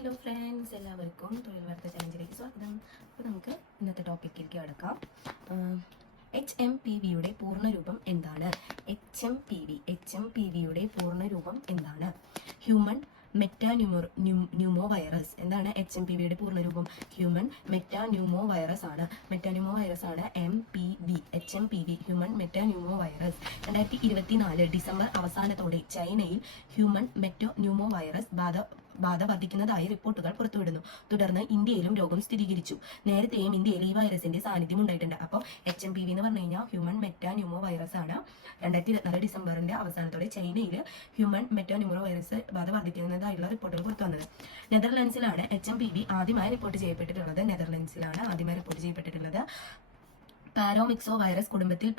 Hello friends, എല്ലാവർക്കും തൊഴിൽ വാർത്ത ചലഞ്ചിലേക്ക് സ്വാഗതം. അപ്പോൾ നമുക്ക് ഇന്നത്തെ ടോപ്പിക്കിലേക്ക് കടക്കാം. HMPVയുടെ പൂർണ്ണരൂപം എന്താണ്? HMPVയുടെ പൂർണ്ണരൂപം എന്താണ്? Human മെറ്റാന്യൂമോ virus. എന്താണ് HMPVയുടെ പൂർണ്ണരൂപം? ഹ്യൂമൻ മെറ്റാന്യൂമോ വൈറസ് ആണ്. മെറ്റാന്യൂമോ വൈറസ് ആണ് HMPV, ഹ്യൂമൻ മെറ്റാന്യൂമോ വൈറസ്. 2024 ഡിസംബർ അവസാനത്തോടെ ചൈനയിൽ ഹ്യൂമൻ മെറ്റാന്യൂമോ വൈറസ് ബാധ വർദ്ധിക്കുന്നതായി റിപ്പോർട്ടുകൾ പുറത്തുവിടുന്നു. തുടർന്ന് ഇന്ത്യയിലും രോഗം സ്ഥിരീകരിച്ചു. നേരത്തെയും ഇന്ത്യയിൽ ഈ വൈറസിന്റെ സാന്നിധ്യം ഉണ്ടായിട്ടുണ്ട്. അപ്പോൾ HMPV എന്ന് പറഞ്ഞു കഴിഞ്ഞാൽ ഹ്യൂമൻ മെറ്റാന്യൂമോ വൈറസ് ആണ്. 2024 ഡിസംബറിന്റെ അവസാനത്തോടെ ചൈനയിൽ ഹ്യൂമൻ മെറ്റാന്യൂമോ വൈറസ് ബാധ വർദ്ധിക്കുന്നതായുള്ള റിപ്പോർട്ടുകൾ പുറത്തു വന്നത്. നെതർലൻഡ്സിലാണ് HMPV ആദ്യമായി റിപ്പോർട്ട് ചെയ്യപ്പെട്ടിട്ടുള്ളത്. പാരോമിക്സോ വൈറസ് കുടുംബത്തിൽ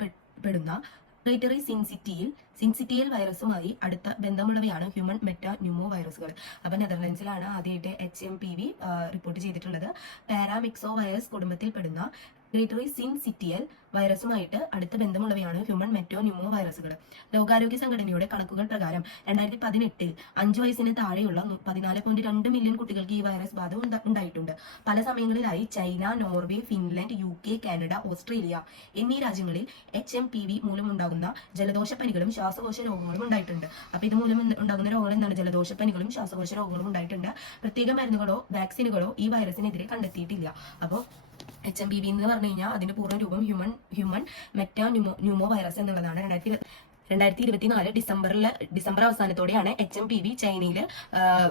പെടുന്ന റെസ്പിറേറ്ററി സിൻസിറ്റിയൽ വൈറസുമായി അടുത്ത ബന്ധമുള്ളവയാണ് ഹ്യൂമൻ മെറ്റാന്യൂമോ വൈറസുകൾ. അപ്പൊ നെതർലൻഡ്സിലാണ് ആദ്യമായിട്ട് HMPV റിപ്പോർട്ട് ചെയ്തിട്ടുള്ളത്. പാരാമിക്സോ വൈറസ് കുടുംബത്തിൽപ്പെടുന്ന റെസ്പിറേറ്ററി സിൻസിറ്റിയൽ വൈറസുമായിട്ട് അടുത്ത ബന്ധമുള്ളവയാണ് ഹ്യൂമൻ മെറ്റാന്യൂമോ വൈറസുകൾ. ലോകാരോഗ്യ സംഘടനയുടെ കണക്കുകൾ പ്രകാരം 2018 5 വയസ്സിന് താഴെയുള്ള 14.2 മില്യൺ കുട്ടികൾക്ക് ഈ വൈറസ് ബാധ ഉണ്ടായിട്ടുണ്ട്. പല സമയങ്ങളിലായി China, Norway, Finland, UK, Canada, Australia എന്നീ രാജ്യങ്ങളിൽ HMPV മൂലമുണ്ടാകുന്ന ജലദോഷപ്പനികളും ശ്വാസകോശ രോഗങ്ങളും ഉണ്ടായിട്ടുണ്ട്. അപ്പൊ ഇത് മൂലം ഉണ്ടാകുന്ന രോഗങ്ങൾ എന്താണ്? ജലദോഷപ്പനികളും ശ്വാസകോശ രോഗങ്ങളും ഉണ്ടായിട്ടുണ്ട്. പ്രത്യേക മരുന്നുകളോ വാക്സിനുകളോ ഈ വൈറസിനെതിരെ കണ്ടെത്തിയിട്ടില്ല. അപ്പോൾ HMPV എന്ന് പറഞ്ഞു കഴിഞ്ഞാൽ അതിന്റെ പൂർണ്ണ രൂപം ഹ്യൂമൻ മെറ്റാന്യൂമോ വൈറസ് എന്നുള്ളതാണ്. 2024 ഡിസംബർ അവസാനത്തോടെയാണ് HMPV ചൈനയിൽ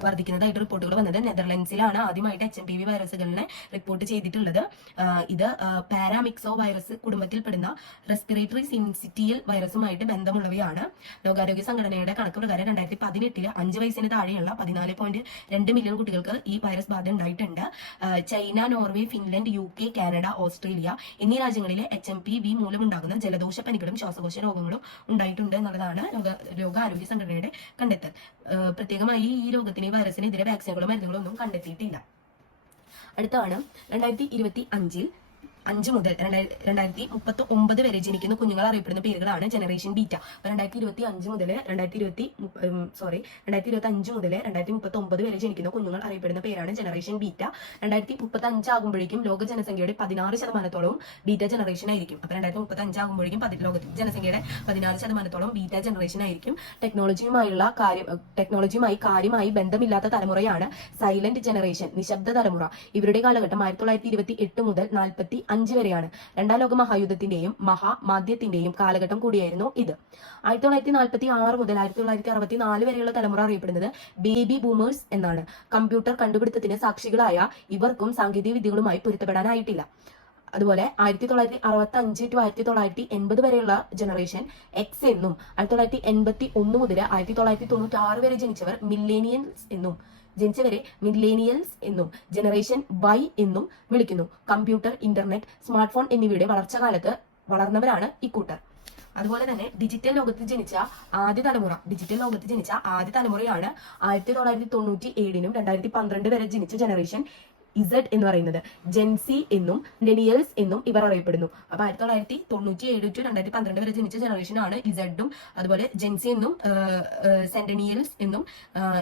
വർദ്ധിക്കുന്നതായിട്ട് റിപ്പോർട്ടുകൾ വന്നത്. നെതർലൻഡ്സിലാണ് ആദ്യമായിട്ട് HMPV വൈറസുകളിനെ റിപ്പോർട്ട് ചെയ്തിട്ടുള്ളത്. ഇത് പാരാമിക്സോ വൈറസ് കുടുംബത്തിൽപ്പെടുന്ന റെസ്പിറേറ്ററി സിൻസിറ്റിയൽ വൈറസുമായിട്ട് ബന്ധമുള്ളവയാണ്. ലോകാരോഗ്യ സംഘടനയുടെ കണക്ക് പ്രകാരം 2018 5 വയസ്സിന് താഴെയുള്ള 14.2 മില്യൺ കുട്ടികൾക്ക് ഈ വൈറസ് ബാധ ഉണ്ടായിട്ടുണ്ട്. China, Norway, Finland, UK, Canada, Australia എന്നീ രാജ്യങ്ങളിലെ HMPV മൂലമുണ്ടാകുന്ന ജലദോഷപ്പനികളും ശ്വാസകോശ രോഗങ്ങളും ഉണ്ടായിട്ടുണ്ട് എന്നുള്ളതാണ് ലോകാരോഗ്യ സംഘടനയുടെ കണ്ടെത്തൽ. പ്രത്യേകമായി ഈ രോഗത്തിന്, ഈ വൈറസിനെതിരെ വാക്സിനുകളോ മരുന്നുകളോ ഒന്നും കണ്ടെത്തിയിട്ടില്ല. അടുത്താണ് 2025 5 മുതൽ 2039 വരെ ജനിക്കുന്ന കുഞ്ഞുങ്ങൾ അറിയപ്പെടുന്ന പേരുകളാണ് ജനറേഷൻ ബീറ്റ. 2025 മുതൽ 2035 മുതൽ 2039 വരെ ജനിക്കുന്ന കുഞ്ഞുങ്ങൾ അറിയപ്പെടുന്ന പേരാണ് ജനറേഷൻ ബീറ്റ. 2035 ആകുമ്പോഴേക്കും ലോക ജനസംഖ്യയുടെ 16% ബീറ്റ ജനറേഷൻ ആയിരിക്കും. അപ്പൊ 2035 ആകുമ്പോഴേക്കും ലോക ജനസംഖ്യയുടെ 16% ബീറ്റ ജനറേഷൻ ആയിരിക്കും. ടെക്നോളജിയുമായി കാര്യമായി ബന്ധമില്ലാത്ത തലമുറയാണ് സൈലന്റ് ജനറേഷൻ, നിശബ്ദ തലമുറ. ഇവരുടെ കാലഘട്ടം 1928 മുതൽ 45 വരെയാണ്. രണ്ടാം ലോക മഹായുദ്ധത്തിന്റെയും മഹാമാദ്യത്തിന്റെയും കാലഘട്ടം കൂടിയായിരുന്നു ഇത്. 1946 മുതൽ 1964 വരെയുള്ള തലമുറ അറിയപ്പെടുന്നത് ബേബി ബൂമേഴ്സ് എന്നാണ്. കമ്പ്യൂട്ടർ കണ്ടുപിടുത്തത്തിന് സാക്ഷികളായ ഇവർക്കും സാങ്കേതിക വിദ്യകളുമായി പൊരുത്തപ്പെടാനായിട്ടില്ല. അതുപോലെ 1965 to 1980 വരെയുള്ള ജനറേഷൻ എക്സ് എന്നും 1981 മുതൽ 1996 വരെ ജനിച്ചവരെ മില്ലേനിയൽസ് എന്നും ജനറേഷൻ Y എന്നും വിളിക്കുന്നു. കമ്പ്യൂട്ടർ, ഇന്റർനെറ്റ്, സ്മാർട്ട് ഫോൺ എന്നിവയുടെ വളർച്ചകാലത്ത് വളർന്നവരാണ് ഇക്കൂട്ടർ. അതുപോലെ തന്നെ ഡിജിറ്റൽ ലോകത്ത് ജനിച്ച ആദ്യ തലമുറയാണ് 1997 2012 വരെ ജനിച്ച ജനറേഷൻ Z എന്ന് പറയുന്നത്. ജെൻസി എന്നും മില്ലേനിയൽസ് എന്നും ഇവർ അറിയപ്പെടുന്നു. അപ്പൊ 1997 to 2012 വരെ ജനിച്ച ജനറേഷനാണ് ഇസഡും, അതുപോലെ ജെൻസി എന്നും സെന്റനിയൽസ് എന്നും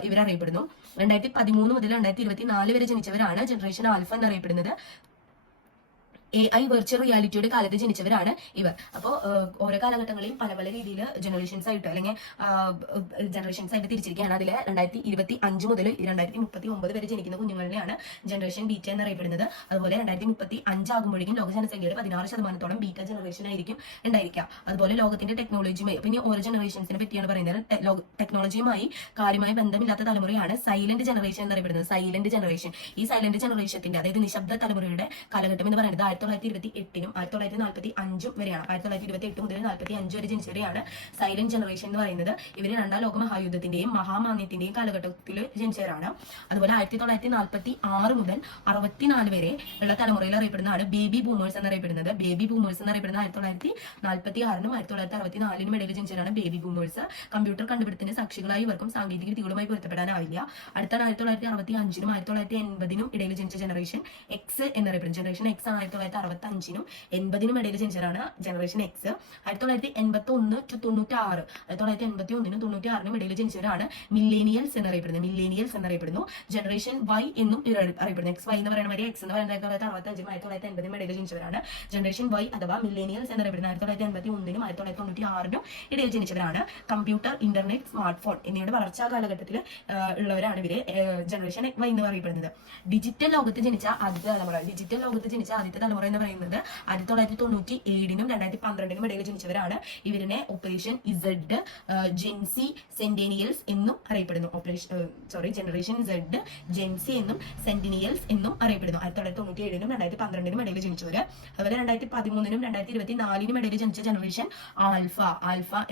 ഇവർ അറിയപ്പെടുന്നു. 2013 മുതൽ 2024 വരെ ജനിച്ചവരാണ് ജനറേഷൻ ആൽഫ എന്നറിയപ്പെടുന്നത്. AI വെർച്വൽ റിയാലിറ്റിയുടെ കാലത്ത് ജനിച്ചവരാണ് ഇവർ. അപ്പോൾ ഓരോ കാലഘട്ടങ്ങളെയും പല പല രീതിയിൽ ജനറേഷൻസ് ആയിട്ട് തിരിച്ചിരിക്കുകയാണ്. അതിൽ 2025 മുതൽ 2039 വരെ ജനിക്കുന്ന കുഞ്ഞുങ്ങളിലെയാണ് ജനറേഷൻ ബീറ്റ എന്നറിയപ്പെടുന്നത്. അതുപോലെ 2035 ആകുമ്പോഴേക്കും ലോക ജനസംഖ്യയുടെ 16% ബീറ്റ ജനറേഷൻ ആയിരിക്കും ഉണ്ടായിരിക്കുക. അതുപോലെ ലോകത്തിന്റെ ടെക്നോളജിയുമായി, പിന്നെ ഓരോ ജനറേഷൻസിനെ പറ്റിയാണ് പറയുന്നത്. ടെക്നോളജിയുമായി കാര്യമായി ബന്ധമില്ലാത്ത തലമുറയാണ് സൈലന്റ് ജനറേഷൻ എന്നറിയപ്പെടുന്നത്. സൈലന്റ് ജനറേഷൻ, ഈ സൈലന്റ് ജനറേഷന്റെ, അതായത് നിശബ്ദ തലമുറയുടെ കാലഘട്ടം എന്ന് പറയുന്നത് 1928 1945 വരെയാണ്. 1928 മുതൽ 45 വരെ ജനിച്ചവരെയാണ് സൈലന്റ് ജനറേഷൻ എന്ന് പറയുന്നത്. ഇവര് രണ്ടാം ലോക മഹായുദ്ധത്തിന്റെയും മഹാമാന്യത്തിന്റെയും കാലഘട്ടത്തിൽ ജനിച്ചവരാണ്. അതുപോലെ 1946 മുതൽ 64 വരെ ഉള്ള തലമുറയിൽ അറിയപ്പെടുന്നതാണ് ബേബി ബൂമേഴ്സ് എന്നറിയപ്പെടുന്നത്. 1946 1964 ഇടയിൽ ജനിച്ചവരാണ് ബേബി ബൂമേഴ്സ്. കമ്പ്യൂട്ടർ കണ്ടുപിടുത്തത്തിന് സാക്ഷികളായി ഇവർക്കും സാങ്കേതിക വിദ്യകളുമായി പൊരുത്തപ്പെടാനാവില്ല. അടുത്ത 1965 1980 ഇടയിൽ ജനിച്ച ജനറേഷൻ എക്സ് എന്നറിയപ്പെടുന്നു. ജനറേഷൻ എക്സ് ആണ് 1965 80 ഇടയിൽ ജനിച്ചവരാണ് ജനറേഷൻ എക്സ്. 1981 to 96, 1981 96 ഇടയിൽ ജനിച്ചവരാണ് മില്ലേനിയൽസ് എന്നറിയപ്പെടുന്നു. ജനറേഷൻ വൈ എന്നും അറിയപ്പെടുന്നു. എക്സ് വൈ എന്ന് പറയുന്ന മാതിരി എക്സ് എന്ന് പറയുന്നത് 1965 1980 ഇടയിൽ ജനിച്ചവരാണ് ജനറേഷൻ വൈ അഥവാ മില്ലേനിയൽസ് എന്നറിയപ്പെടുന്നത്. 1981 1996 ഇടയിൽ ജനിച്ചവരാണ്. കമ്പ്യൂട്ടർ, ഇന്റർനെറ്റ്, സ്മാർട്ട് ഫോൺ എന്നിവയുടെ വളർച്ചാ കാലഘട്ടത്തിൽ ഉള്ളവരാണ് ഇവര് ജനറേഷൻ വൈ എന്ന് പറയപ്പെടുന്നത്. ഡിജിറ്റൽ ലോകത്ത് ജനിച്ച ആദ്യത്തെ തലമുറ എന്ന് പറയുന്നത് 1997 2012 ഇടയിൽ ജനിച്ചവരാണ്. ഇവരിനെ ഓപ്പറേഷൻ ഇസഡ്, ജെൻസി, സെന്റേനിയൽസ് എന്നും അറിയപ്പെടുന്നു. ജനറേഷൻ ഇസഡ്, ജെൻസി എന്നും സെന്റേനിയൽസ് എന്നും അറിയപ്പെടുന്നു. 1997 2012 ഇടയിൽ ജനിച്ചവര്. അതുപോലെ 2013 2024 ഇടയിൽ ജനിച്ച ജനറേഷൻ ആൽഫ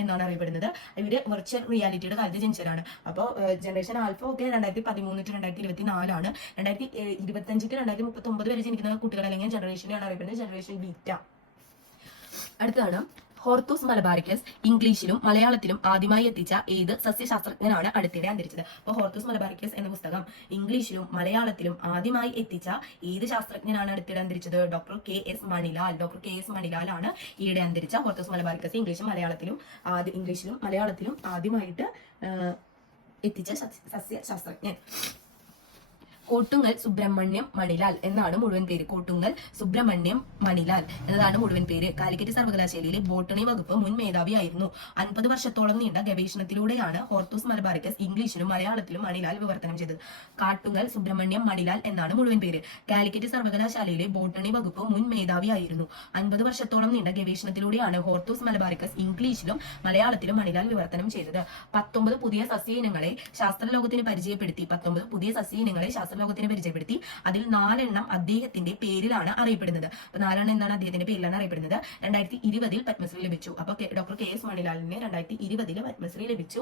എന്നാണ് അറിയപ്പെടുന്നത്. ഇവര് വെർച്വൽ റിയാലിറ്റിയുടെ കാലത്ത് ജനിച്ചവരാണ്. അപ്പോൾ ജനറേഷൻ ആൽഫ ഒക്കെ 2013 to 2024 ആണ്. 2025 to 2039 വരെ ജനിക്കുന്ന കുട്ടികൾ അല്ലെങ്കിൽ ജനറേഷനെയാണ് അറിയപ്പെടുന്നത് ജനറേഷൻ ബീറ്റ. അടുത്തതാണ് ഹോർത്തൂസ് മലബാറിക്കസ് ഇംഗ്ലീഷിലും മലയാളത്തിലും ആദ്യമായി എത്തിച്ച ഏത് സസ്യശാസ്ത്രജ്ഞനാണ് അടുത്തിടെ അന്തരിച്ചത്? അപ്പോൾ ഹോർത്തൂസ് മലബാറിക്കസ് എന്ന പുസ്തകം ഇംഗ്ലീഷിലും മലയാളത്തിലും ആദ്യമായി എത്തിച്ച ഏത് ശാസ്ത്രജ്ഞനാണ് അടുത്തിടെ അന്തരിച്ചത്? ഡോക്ടർ കെ എസ് മണിലാൽ ആണ് ഈയിടെ അന്തരിച്ച ഹോർത്തൂസ് മലബാറിക്കസ് ഇംഗ്ലീഷിലും മലയാളത്തിലും ആദ്യമായിട്ട് എത്തിച്ച സസ്യശാസ്ത്രജ്ഞൻ. കോട്ടുങ്ങൽ സുബ്രഹ്മണ്യം മണിലാൽ എന്നാണ് മുഴുവൻ പേര്. കോട്ടുങ്ങൽ സുബ്രഹ്മണ്യം മണിലാൽ എന്നതാണ് മുഴുവൻ പേര്. കാലിക്കറ്റ് സർവകലാശാലയിലെ ബോട്ടണി വകുപ്പ് മുൻ മേധാവിയായിരുന്നു. 50 വർഷത്തോളം നീണ്ട ഗവേഷണത്തിലൂടെയാണ് ഹോർത്തൂസ് മലബാറിക്കസ് ഇംഗ്ലീഷിലും മലയാളത്തിലും മണിലാൽ വിവർത്തനം ചെയ്തത്. കാട്ടുങ്ങൽ സുബ്രഹ്മണ്യം മണിലാൽ എന്നാണ് മുഴുവൻ പേര്. കാലിക്കറ്റ് സർവകലാശാലയിലെ ബോട്ടണി വകുപ്പ് മുൻ മേധാവിയായിരുന്നു. 50 വർഷത്തോളം നീണ്ട ഗവേഷണത്തിലൂടെയാണ് ഹോർത്തൂസ് മലബാറിക്കസ് ഇംഗ്ലീഷിലും മലയാളത്തിലും മണിലാൽ വിവർത്തനം ചെയ്തത്. 19 പുതിയ സസ്യ ഇനങ്ങളെ ശാസ്ത്രലോകത്തിന് പരിചയപ്പെടുത്തി. അതിൽ 4 എണ്ണം അദ്ദേഹത്തിന്റെ പേരിലാണ് അറിയപ്പെടുന്നത്. അപ്പൊ 4 എണ്ണം എന്താണ് അദ്ദേഹത്തിന്റെ പേരിലാണ് അറിയപ്പെടുന്നത്. 2020 പത്മശ്രീ ലഭിച്ചു. അപ്പൊ ഡോക്ടർ കെ എസ് മണിലാലിന് 2020 പത്മശ്രീ ലഭിച്ചു.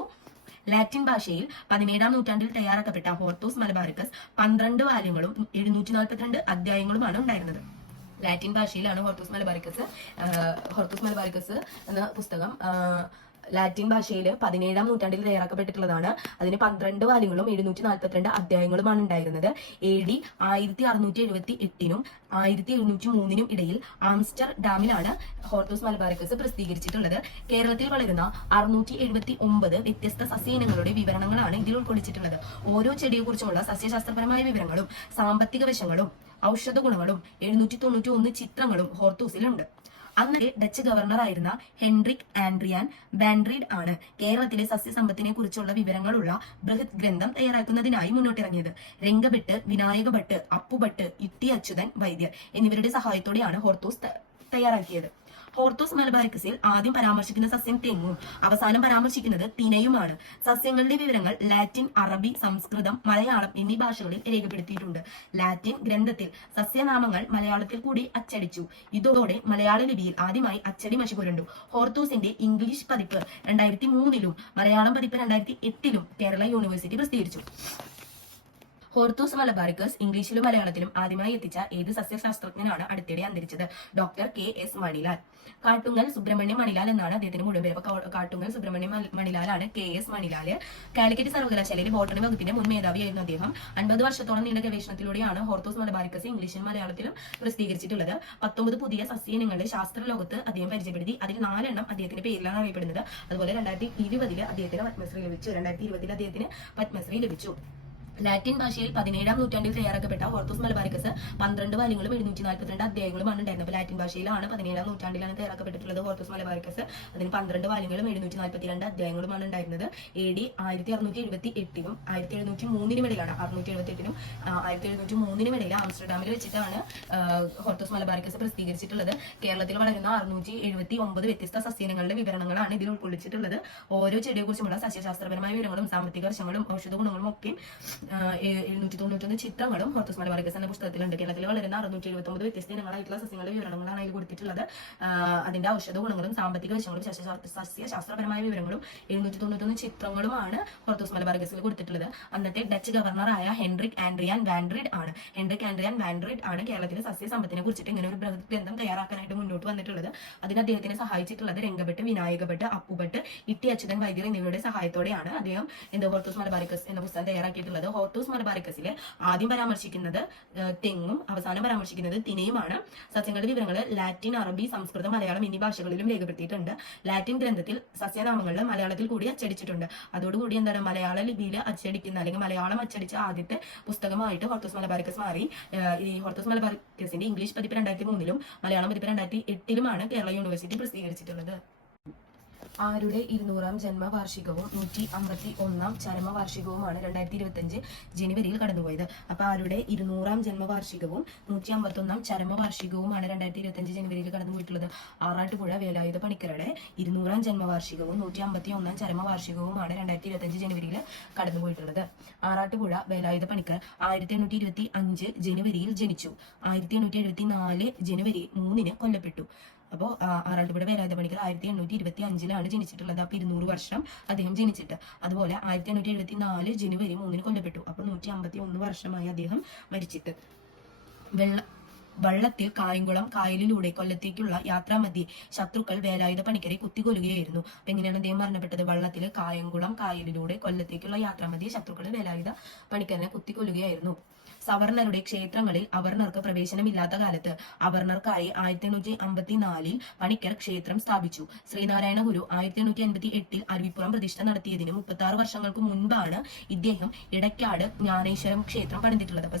ലാറ്റിൻ ഭാഷയിൽ 17-ാം നൂറ്റാണ്ടിൽ തയ്യാറാക്കപ്പെട്ട ഹോർത്തൂസ് മലബാറിക്കസ് 12 വാല്യങ്ങളും 742 അധ്യായങ്ങളുമാണ് ഉണ്ടായിരുന്നത്. ലാറ്റിൻ ഭാഷയിലാണ് ഹോർത്തൂസ് മലബാറിക്കസ് എന്ന പുസ്തകം ലാറ്റിൻ ഭാഷയിൽ 17-ാം നൂറ്റാണ്ടിൽ തയ്യാറാക്കപ്പെട്ടിട്ടുള്ളതാണ്. അതിന് 12 വാല്യങ്ങളും 742 അധ്യായങ്ങളുമാണ് ഉണ്ടായിരുന്നത്. AD 1678 1703 ഇടയിൽ ആംസ്റ്റർഡാമിലാണ് ഹോർത്തൂസ് മലബാറിക്കസ് പ്രസിദ്ധീകരിച്ചിട്ടുള്ളത്. കേരളത്തിൽ വളരുന്ന 679 വ്യത്യസ്ത സസ്യയിനങ്ങളുടെ വിവരണങ്ങളാണ് ഇതിൽ ഉൾക്കൊള്ളിച്ചിട്ടുള്ളത്. ഓരോ ചെടിയെക്കുറിച്ചുമുള്ള സസ്യശാസ്ത്രപരമായ വിവരങ്ങളും സാമ്പത്തിക വശങ്ങളും ഔഷധ ഗുണങ്ങളും 791 ചിത്രങ്ങളും ഹോർത്തൂസിലുണ്ട്. അന്നത്തെ ഡച്ച് ഗവർണറായിരുന്ന ഹെൻറിക് ആൻഡ്രിയാൻ വാൻഡ്രീഡ് ആണ് കേരളത്തിലെ സസ്യസമ്പത്തിനെ കുറിച്ചുള്ള വിവരങ്ങളുള്ള ബൃഹത് ഗ്രന്ഥം തയ്യാറാക്കുന്നതിനായി മുന്നോട്ടിറങ്ങിയത്. രംഗഭട്ട്, വിനായക ഭട്ട്, അപ്പുഭട്ട്, ഇട്ടി അച്യുതൻ വൈദ്യർ എന്നിവരുടെ സഹായത്തോടെയാണ് ഹോർത്തൂസ് തയ്യാറാക്കിയത്. ഹോർത്തൂസ് മലബാറിക്കസിൽ ആദ്യം പരാമർശിക്കുന്ന സസ്യം തെങ്ങും അവസാനം പരാമർശിക്കുന്നത് തിനയുമാണ്. സസ്യങ്ങളുടെ വിവരങ്ങൾ ലാറ്റിൻ, അറബി, സംസ്കൃതം, മലയാളം എന്നീ ഭാഷകളിൽ രേഖപ്പെടുത്തിയിട്ടുണ്ട്. ലാറ്റിൻ ഗ്രന്ഥത്തിൽ സസ്യനാമങ്ങൾ മലയാളത്തിൽ കൂടി അച്ചടിച്ചു. ഇതോടെ മലയാള ലിപിയിൽ ആദ്യമായി അച്ചടി മഷി പുരണ്ടു. ഹോർത്തൂസിന്റെ ഇംഗ്ലീഷ് പതിപ്പ് 2003 മലയാളം പതിപ്പ് 2008 കേരള യൂണിവേഴ്സിറ്റി പ്രസിദ്ധീകരിച്ചു. ഹോർത്തൂസ് മലബാറിക്കസ് ഇംഗ്ലീഷിലും മലയാളത്തിലും ആദ്യമായി എത്തിച്ച ഏത് സസ്യശാസ്ത്രജ്ഞനാണ് അടുത്തിടെ അന്തരിച്ചത്? Doctor K S Manilal. Kattungal Subrahmanyam Manilal എന്നാണ് അദ്ദേഹത്തിന്റെ മുഴുവൻ പേര്. കാട്ടുങ്ങൽ സുബ്രഹ്മണ്യം മണിലാലാണ് കെ എസ് മണിലാല്. കാലിക്കറ്റ് സർവകലാശാലയിലെ ബോട്ടണി വകുപ്പിന്റെ മുൻ മേധാവിയായിരുന്നു അദ്ദേഹം. 50 വർഷത്തോളം നീണ്ട ഗവേഷണത്തിലൂടെയാണ് ഹോർത്തൂസ് മലബാറിക്കസ് ഇംഗ്ലീഷിലും മലയാളത്തിലും പ്രസിദ്ധീകരിച്ചിട്ടുള്ളത്. 19 പുതിയ സസ്യയിനങ്ങളുടെ ശാസ്ത്രലോകത്ത് അദ്ദേഹം പരിചയപ്പെടുത്തി. അതിൽ 4 എണ്ണം അദ്ദേഹത്തിന്റെ പേരിലാണ് അറിയപ്പെടുന്നത്. അതുപോലെ 2020 അദ്ദേഹത്തിന് പത്മശ്രീ ലഭിച്ചു. ലാറ്റിൻ ഭാഷയിൽ 17-ാം നൂറ്റാണ്ടിൽ തയ്യാറാക്കപ്പെട്ട ഹോർത്തൂസ് മലബാറിക്കസ് 12 വാല്യങ്ങളും 742 അധ്യായങ്ങളുമാണ് ഉണ്ടായിരുന്നത്. അപ്പോൾ ലാറ്റിൻ ഭാഷയിലാണ് 17-ാം നൂറ്റാണ്ടിലാണ് തയ്യാറാക്കപ്പെട്ടിട്ടുള്ളത് ഹോർത്തൂസ് മലബാറിക്കസ്. അതിന് 12 വാല്യങ്ങളും 742 അധ്യായങ്ങളുമാണ് ഉണ്ടായിരുന്നത്. AD 1678 1703 ഇടയിലാണ്. 1703 ഇടയിൽ ആംസ്റ്റർഡാമിൽ വെച്ചിട്ടാണ് ഹോർത്തൂസ് മലബാറിക്കസ് പ്രസിദ്ധീകരിച്ചിട്ടുള്ളത്. കേരളത്തിൽ വളരുന്ന 679 വ്യത്യസ്ത സസ്യങ്ങളുടെ വിവരണങ്ങളാണ് ഇതിൽ ഉൾക്കൊള്ളിച്ചിട്ടുള്ളത്. ഓരോ ചെടിയെക്കുറിച്ചുമുള്ള സസ്യശാസ്ത്രപരമായ വിവരങ്ങളും സാമ്പത്തിക വശങ്ങളും ഔഷധ ഗുണങ്ങളും ഒക്കെ 791 ചിത്രങ്ങളും ഹോർത്തൂസ് മലബാറിക്കസ് എന്ന പുസ്തകത്തിലുണ്ട്. കേരളത്തിൽ വളരുന്ന 679 വ്യത്യസ്ത ഇനങ്ങളായിട്ടുള്ള സസ്യങ്ങളുടെ വിവരണങ്ങളാണ് അതിൽ കൊടുത്തിട്ടുള്ളത്. അതിന്റെ ഔഷധ ഗുണങ്ങളും സാമ്പത്തിക വശങ്ങളും സസ്യശാസ്ത്രപരമായ വിവരങ്ങളും 791 ചിത്രങ്ങളുമാണ് ഹോർത്തൂസ് മലബാറിക്കസിൽ കൊടുത്തിട്ടുള്ളത്. അന്നത്തെ ഡച്ച് ഗവർണറായ ഹെൻറിക് ആൻഡ്രിയാൻ വാൻഡ്രീഡ് ആണ് കേരളത്തിലെ സസ്യസമ്പത്തിനെ കുറിച്ചിട്ട് ഇങ്ങനെ ഒരു ബൃഹത് ഗ്രന്ഥം തയ്യാറാക്കാനായിട്ട് മുന്നോട്ട് വന്നിട്ടുള്ളത്. അതിന് അദ്ദേഹത്തിനെ സഹായിച്ചിട്ടുള്ളത് രംഗഭട്ട്, വിനായകഭട്ട്, അപ്പുഭട്ട്, ഇട്ടി അച്യുതൻ വൈദ്യർ എന്നിവരുടെ സഹായത്തോടെയാണ് അദ്ദേഹം ഹോർത്തൂസ് മലബാറിക്കസ് എന്ന പുസ്തകം തയ്യാറാക്കിയിട്ടുള്ളത്. ഹോർത്തൂസ് മലബാറിക്കസിലെ ആദ്യം പരാമർശിക്കുന്നത് തെങ്ങും അവസാനം പരാമർശിക്കുന്നത് തിനയുമാണ്. സസ്യങ്ങളുടെ വിവരങ്ങൾ ലാറ്റിൻ, അറബി, സംസ്കൃതം, മലയാളം എന്നീ ഭാഷകളിലും രേഖപ്പെടുത്തിയിട്ടുണ്ട്. ലാറ്റിൻ ഗ്രന്ഥത്തിൽ സസ്യനാമങ്ങൾ മലയാളത്തിൽ കൂടി അച്ചടിച്ചിട്ടുണ്ട്. അതോടുകൂടി എന്താണ് മലയാള ലിപിയിൽ അച്ചടിക്കുന്ന അല്ലെങ്കിൽ മലയാളം അച്ചടിച്ച ആദ്യത്തെ പുസ്തകമായിട്ട് ഹോർത്തൂസ് മലബാറിക്കസ് മാറി. ഈ ഹോർത്തൂസ് മലബാറിക്കസിന്റെ ഇംഗ്ലീഷ് പതിപ്പ് 2003-ലും മലയാളം പതിപ്പ് 2008-ലുമാണ് കേരള യൂണിവേഴ്സിറ്റി പ്രസിദ്ധീകരിച്ചിട്ടുള്ളത്. ആരുടെ 200-ാം ജന്മവാർഷികവും 151-ാം ചരമവാർഷികവുമാണ് 2025 ജനുവരിയിൽ കടന്നുപോയത്. അപ്പൊ ആരുടെ 200-ാം ജന്മവാർഷികവും 151-ാം ചരമവാർഷികവുമാണ് 2025 ജനുവരിയിൽ കടന്നുപോയിട്ടുള്ളത്. ആറാട്ടുപുഴ വേലായുധ പണിക്കരുടെ 200-ാം ജന്മവാർഷികവും 151-ാം ചരമവാർഷികവുമാണ് 2025 ജനുവരിയിൽ കടന്നുപോയിട്ടുള്ളത്. ആറാട്ടുപുഴ വേലായുധ പണിക്കർ 1825 ജനുവരിയിൽ ജനിച്ചു. 1874 ജനുവരി 3-ന് കൊല്ലപ്പെട്ടു. അപ്പോൾ ആറാട്ടുപുഴ വേലായുധ പണിക്കർ 1825-ലാണ് ജനിച്ചിട്ടുള്ളത്. അപ്പൊ 200 വർഷം അദ്ദേഹം ജനിച്ചിട്ട്. അതുപോലെ 1874 ജനുവരി 3-ന് കൊല്ലപ്പെട്ടു. അപ്പൊ 151 വർഷമായി അദ്ദേഹം മരിച്ചിട്ട്. വള്ളത്തിൽ കായംകുളം കായലിലൂടെ കൊല്ലത്തേക്കുള്ള യാത്രാമധ്യേ ശത്രുക്കൾ വേലായുധ പണിക്കരെ കുത്തിക്കൊല്ലുകയായിരുന്നു. അപ്പൊ എങ്ങനെയാണ് അദ്ദേഹം മരണപ്പെട്ടത്? വള്ളത്തിൽ കായംകുളം കായലിലൂടെ കൊല്ലത്തേക്കുള്ള യാത്രാമധ്യേ ശത്രുക്കൾ വേലായുധ പണിക്കരനെ കുത്തിക്കൊല്ലുകയായിരുന്നു. സവർണരുടെ ക്ഷേത്രങ്ങളിൽ അവർണർക്ക് പ്രവേശനമില്ലാത്ത കാലത്ത് അവർണർക്കായി 1854-ൽ പണിക്കർ ക്ഷേത്രം സ്ഥാപിച്ചു. ശ്രീനാരായണ ഗുരു 1888-ൽ അരുവിപ്പുറം പ്രതിഷ്ഠ നടത്തിയതിന് 36 വർഷങ്ങൾക്ക് മുൻപാണ് ഇദ്ദേഹം ഇടയ്ക്കാട് ജ്ഞാനേശ്വരം ക്ഷേത്രം പണിതിട്ടുള്ളത്. അപ്പൊ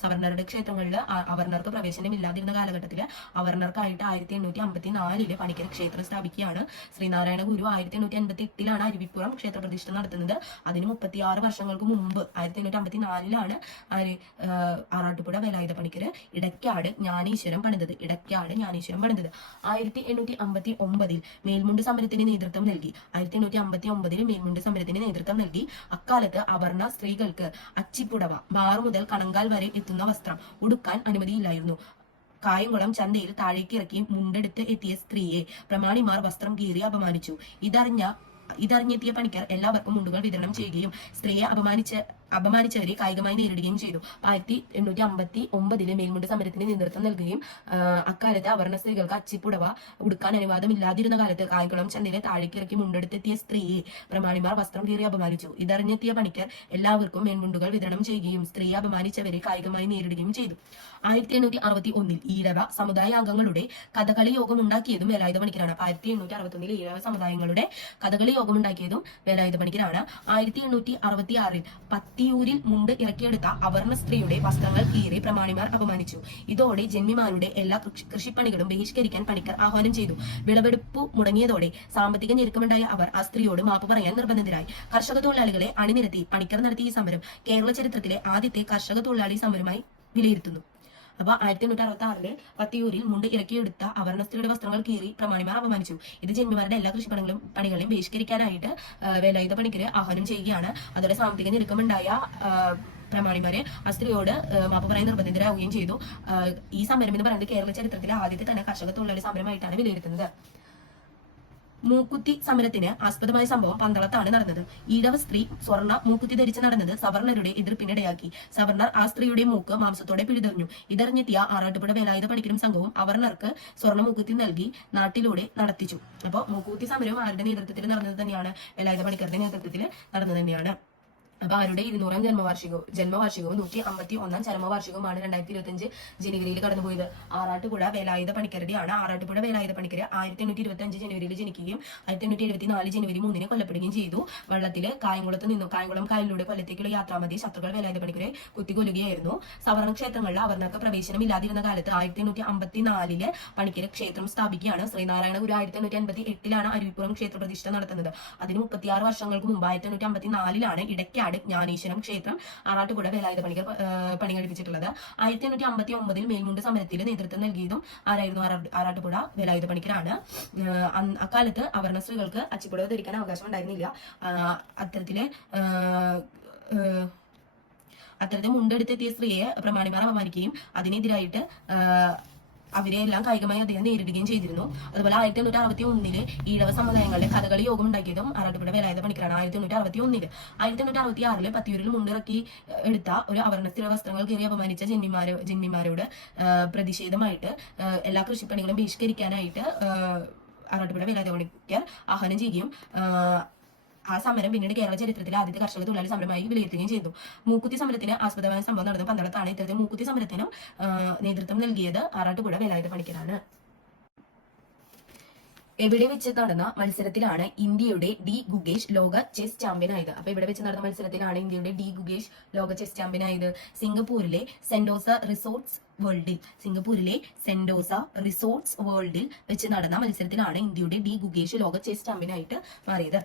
സവർണരുടെ ക്ഷേത്രങ്ങളിൽ അവർണർക്ക് പ്രവേശനം ഇല്ലാതിരുന്ന കാലഘട്ടത്തിൽ അവർണർക്കായിട്ട് 1854-ല് പണിക്കർ ക്ഷേത്രം സ്ഥാപിക്കുകയാണ്. ശ്രീനാരായണ ഗുരു 1888-ലാണ് അരുവിപ്പുറം ക്ഷേത്ര പ്രതിഷ്ഠ നടത്തുന്നത്. അതിന് 36 വർഷങ്ങൾക്ക് മുമ്പ് 1854-ലാണ് ആറാട്ടുപുഴ വേലായുധ പണിക്കർ ഇടയ്ക്കാട് ജ്ഞാനേശ്വരം പണിതത്. 1859-ൽ മേൽമുണ്ട് സമരത്തിന് നേതൃത്വം നൽകി. 1859-ൽ മേൽമുണ്ട് സമരത്തിന് നേതൃത്വം നൽകി. അക്കാലത്ത് അവർണ സ്ത്രീകൾക്ക് അച്ചിപ്പുടവ, ബാറു മുതൽ കണങ്കാൽ വരെ എത്തുന്ന വസ്ത്രം ഉടുക്കാൻ അനുമതിയില്ലായിരുന്നു. കായംകുളം ചന്തയിൽ താഴേക്ക് ഇറക്കി മുണ്ടെടുത്ത് എത്തിയ സ്ത്രീയെ പ്രമാണിമാർ വസ്ത്രം കീറി അപമാനിച്ചു. ഇതറിഞ്ഞെത്തിയ പണിക്കർ എല്ലാവർക്കും മുണ്ടുകൾ വിതരണം ചെയ്യുകയും സ്ത്രീയെ അപമാനിച്ചവരെ കായികമായി നേരിടുകയും ചെയ്തു. 1859-ലെ മേൽമുണ്ട് സമരത്തിന് നേതൃത്വം നൽകുകയും അക്കാലത്ത് അവർണ സ്ത്രീകൾക്ക് അച്ചിപ്പുടവ ഉടുക്കാൻ അനുവാദമില്ലാതിരുന്ന കാലത്ത് കായംകുളം ചന്തയിലെ താഴേക്കിറക്കി മുണ്ടെടുത്തെത്തിയ സ്ത്രീയെ പ്രമാണിമാർ വസ്ത്രം കീറി അപമാനിച്ചു. ഇതറിഞ്ഞെത്തിയ പണിക്കർ എല്ലാവർക്കും മേൽമുണ്ടുകൾ വിതരണം ചെയ്യുകയും സ്ത്രീയെ അപമാനിച്ചവരെ കായികമായി നേരിടുകയും ചെയ്തു. 1861-ൽ ഈഴവ സമുദായ അംഗങ്ങളുടെ കഥകളി യോഗം ഉണ്ടാക്കിയതും വേലായുധ പണിക്കരാണ്. 1861-ൽ ഈഴവ സമുദായങ്ങളുടെ കഥകളി യോഗം ഉണ്ടാക്കിയതും വേലായുധ പണിക്കരാണ്. 1866-ൽ പത്തിയൂരിൽ മുണ്ട് ഇറക്കിയെടുത്ത അവർണ സ്ത്രീയുടെ വസ്ത്രങ്ങൾ കീറി പ്രമാണിമാർ അപമാനിച്ചു. ഇതോടെ ജന്മിമാരുടെ എല്ലാ കൃഷിപ്പണികളും ബഹിഷ്കരിക്കാൻ പണിക്കർ ആഹ്വാനം ചെയ്തു. വിളവെടുപ്പു മുടങ്ങിയതോടെ സാമ്പത്തിക ഞെരുക്കമുണ്ടായ അവർ ആ സ്ത്രീയോട് മാപ്പ് പറയാൻ നിർബന്ധിതരായി. കർഷക തൊഴിലാളികളെ അണിനിരത്തി പണിക്കർ നടത്തിയ ഈ സമരം കേരള ചരിത്രത്തിലെ ആദ്യത്തെ കർഷക തൊഴിലാളി സമരമായി വിലയിരുത്തുന്നു. അപ്പൊ 1866-ല് പത്തിയൂരിൽ മുണ്ട് ഇറക്കിയെടുത്ത അവർണ സ്ത്രീയുടെ വസ്ത്രങ്ങൾ കീറി പ്രമാണിമാർ അപമാനിച്ചു. ഇത് ജന്മിമാരുടെ എല്ലാ കൃഷിപ്പണികളെയും ബഹിഷ്കരിക്കാനായിട്ട് വേലായുധ പണിക്കര് ആഹ്വാനം ചെയ്യുകയാണ്. അതോടെ സാമ്പത്തിക ഞെരുക്കമുണ്ടായ പ്രമാണിമാരെ ആ സ്ത്രീയോട് മാപ്പ് പറയാൻ നിർബന്ധിതരാകുകയും ചെയ്തു. ഈ സമരം എന്ന് പറയുന്നത് കേരള ചരിത്രത്തിലെ ആദ്യത്തെ തന്നെ കർഷക തൊഴിലാളി സമരമായിട്ടാണ് വിലയിരുത്തുന്നത്. മൂക്കുത്തി സമരത്തിന് ആസ്പദമായ സംഭവം പന്തളത്താണ് നടന്നത്. ഈഴവ സ്ത്രീ സ്വർണ്ണ മൂക്കുത്തി ധരിച്ച് നടന്നത് സവർണരുടെ എതിർപ്പിനിടയാക്കി. സവർണർ ആ സ്ത്രീയുടെ മൂക്ക് മാംസത്തോടെ പിഴുതെറിഞ്ഞു. ഇതറിഞ്ഞെത്തിയ ആറാട്ടുപുഴ വേലായുധ പണിക്കരും സംഘവും അവർണർക്ക് സ്വർണ്ണ മൂക്കുത്തി നൽകി നാട്ടിലൂടെ നടത്തിച്ചു. അപ്പോൾ മൂക്കുത്തി സമരവും ആരുടെ നേതൃത്വത്തിൽ നടന്നത് തന്നെയാണ്? വേലായുധ പണിക്കരുടെ നേതൃത്വത്തിൽ നടന്നത് തന്നെയാണ്. അപ്പൊ ആരുടെ 200-ാം ജന്മവാർഷികവും 151-ാം ചരമവാർഷികവുമാണ് 2025 ജനുവരിയിൽ കടന്നുപോയത്. ആറാട്ടുപുഴ വേലായുധ പണിക്കരുടെയാണ്. ആറാട്ടുപുഴ വേലായുധ പണിക്കര് 1825 ജനുവരിയിൽ ജനിക്കുകയും 1874 ജനുവരി 3-ന് കൊല്ലപ്പെടുകയും ചെയ്തു. വള്ളത്തില് കായംകുളം കായലിലൂടെ കൊല്ലത്തേക്കുള്ള യാത്രാമധ്യേ ശത്രുക്കൾ വേലായുധ പണിക്കരെ കുത്തിക്കൊല്ലുകയായിരുന്നു. സവർണ ക്ഷേത്രങ്ങളിൽ അവർണർക്ക് പ്രവേശനം ഇല്ലാതിരുന്ന കാലത്ത് 1854-ല് പണിക്കര് ക്ഷേത്രം സ്ഥാപിക്കുകയാണ്. ശ്രീനാരായണ ഗുരു 1888-ലാണ് അരുവിപ്പുറം ക്ഷേത്ര പ്രതിഷ്ഠ നടത്തുന്നത്. അതിന് 36 വർഷങ്ങൾക്ക് മുമ്പ് 1854-ലാണ് ഇടയ്ക്കാട് ജ്ഞാനേശ്വരം ക്ഷേത്രം ആറാട്ടുപുഴ വേലായുധ പണിക്കർ പണി കഴിപ്പിച്ചിട്ടുള്ളത്. 1859-ൽ മേൽമുണ്ട് സമരത്തിൽ നേതൃത്വം നൽകിയതും ആരായിരുന്നു? ആറാട്ടുപുഴ വേലായുധ പണിക്കരാണ്. അക്കാലത്ത് അവർണ സ്ത്രീകൾക്ക് അച്ചിപ്പുടവ ധരിക്കാൻ അവകാശം ഉണ്ടായിരുന്നില്ല. അത്തരത്തിൽ മുണ്ടെടുത്തെത്തിയ സ്ത്രീയെ പ്രമാണിമാർ അപമാനിക്കുകയും അതിനെതിരായിട്ട് അവരെ എല്ലാം കായികമായി അദ്ദേഹം നേരിടുകയും ചെയ്തിരുന്നു. അതുപോലെ 1861-ല് ഈഴവ സമുദായങ്ങളുടെ കഥകളി യോഗം ഉണ്ടാക്കിയതും ആറാട്ടുപുഴ വേലായുധ പണിക്കരാണ്. 1861-ല് 1866-ല് പത്തിയൂരിൽ മുണ്ടിറക്കി എടുത്ത ഒരു അവർണ സ്ത്രീ വസ്ത്രങ്ങൾ കയറി അപമാനിച്ച ജന്മിമാരോട് പ്രതിഷേധമായിട്ട് എല്ലാ കൃഷിപ്പണികളും ബഹിഷ്കരിക്കാനായിട്ട് ആറാട്ടുപുഴ വേലായുധ പണിക്കർ ആഹ്വാനം ചെയ്യുകയും ആ സമരം പിന്നീട് കേരള ചരിത്രത്തിലെ ആദ്യത്തെ കർഷക തൊഴിലാളി സമരമായി വിലയിരുത്തുകയും ചെയ്തു. മൂക്കുത്തി സമരത്തിന് ആസ്പദമായ സംഭവം നടന്നത് പന്തളത്താണ്. ഇത്തരത്തിൽ മൂക്കുത്തി സമരത്തിനും നേതൃത്വം നൽകിയത് ആറാട്ടുപുഴ വേലായുധ പണിക്കരാണ്. എവിടെ വെച്ച് നടന്ന മത്സരത്തിലാണ് ഇന്ത്യയുടെ ഡി ഗുഗേഷ് ലോക ചെസ് ചാമ്പ്യൻ ആയത്? അപ്പൊ ഇവിടെ വെച്ച് നടന്ന മത്സരത്തിലാണ് ഇന്ത്യയുടെ ഡി ഗുഗേഷ് ലോക ചെസ് ചാമ്പ്യൻ ആയത് സിംഗപ്പൂരിലെ സെന്റോസ റിസോർട്ട്സ് വേൾഡിൽ വെച്ച് നടന്ന മത്സരത്തിലാണ് ഇന്ത്യയുടെ ഡി ഗുഗേഷ് ലോക ചെസ് ചാമ്പ്യൻ ആയിട്ട് മാറിയത്.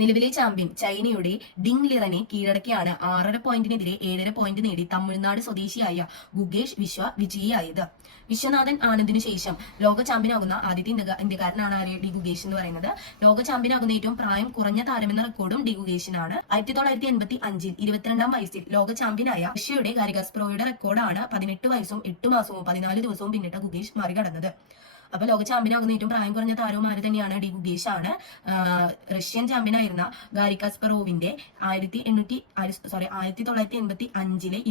നിലവിലെ ചാമ്പ്യൻ ചൈനയുടെ ഡിങ് ലിറനെ കീഴടക്കിയാണ് 6.5 പോയിന്റിനെതിരെ 7.5 പോയിന്റ് നേടി തമിഴ്നാട് സ്വദേശിയായ ഗുഗേഷ് വിജയിയായത്. വിശ്വനാഥൻ ആനന്ദിനു ശേഷം ലോക ചാമ്പ്യനാകുന്ന ആദ്യത്തെ ഇന്ത്യക്കാരനാണ് ആര്യ ഡി ഗുഗേഷ് എന്ന് പറയുന്നത്. ലോക ചാമ്പ്യനാകുന്ന ഏറ്റവും പ്രായം കുറഞ്ഞ താരമെന്ന റെക്കോർഡും ഡി ഗുഗേഷിനാണ്. 1985 22-ാം വയസ്സിൽ ലോക ചാമ്പ്യനായ റഷ്യയുടെ ഗാരി കസ്പറോയുടെ റെക്കോർഡാണ് 18 വയസ്സും 8 മാസവും 14 ദിവസവും പിന്നിട്ട ഗുഗേഷ് മറികടന്നത്. അപ്പൊ ലോക ചാമ്പ്യനാകുന്ന ഏറ്റവും പ്രായം കുറഞ്ഞ താരവും ആര് തന്നെയാണ്? ഡി ഗുഗേഷ് ആണ്. റഷ്യൻ ചാമ്പ്യനായിരുന്ന ഗാരി കസ്പറോവിന്റെ 1985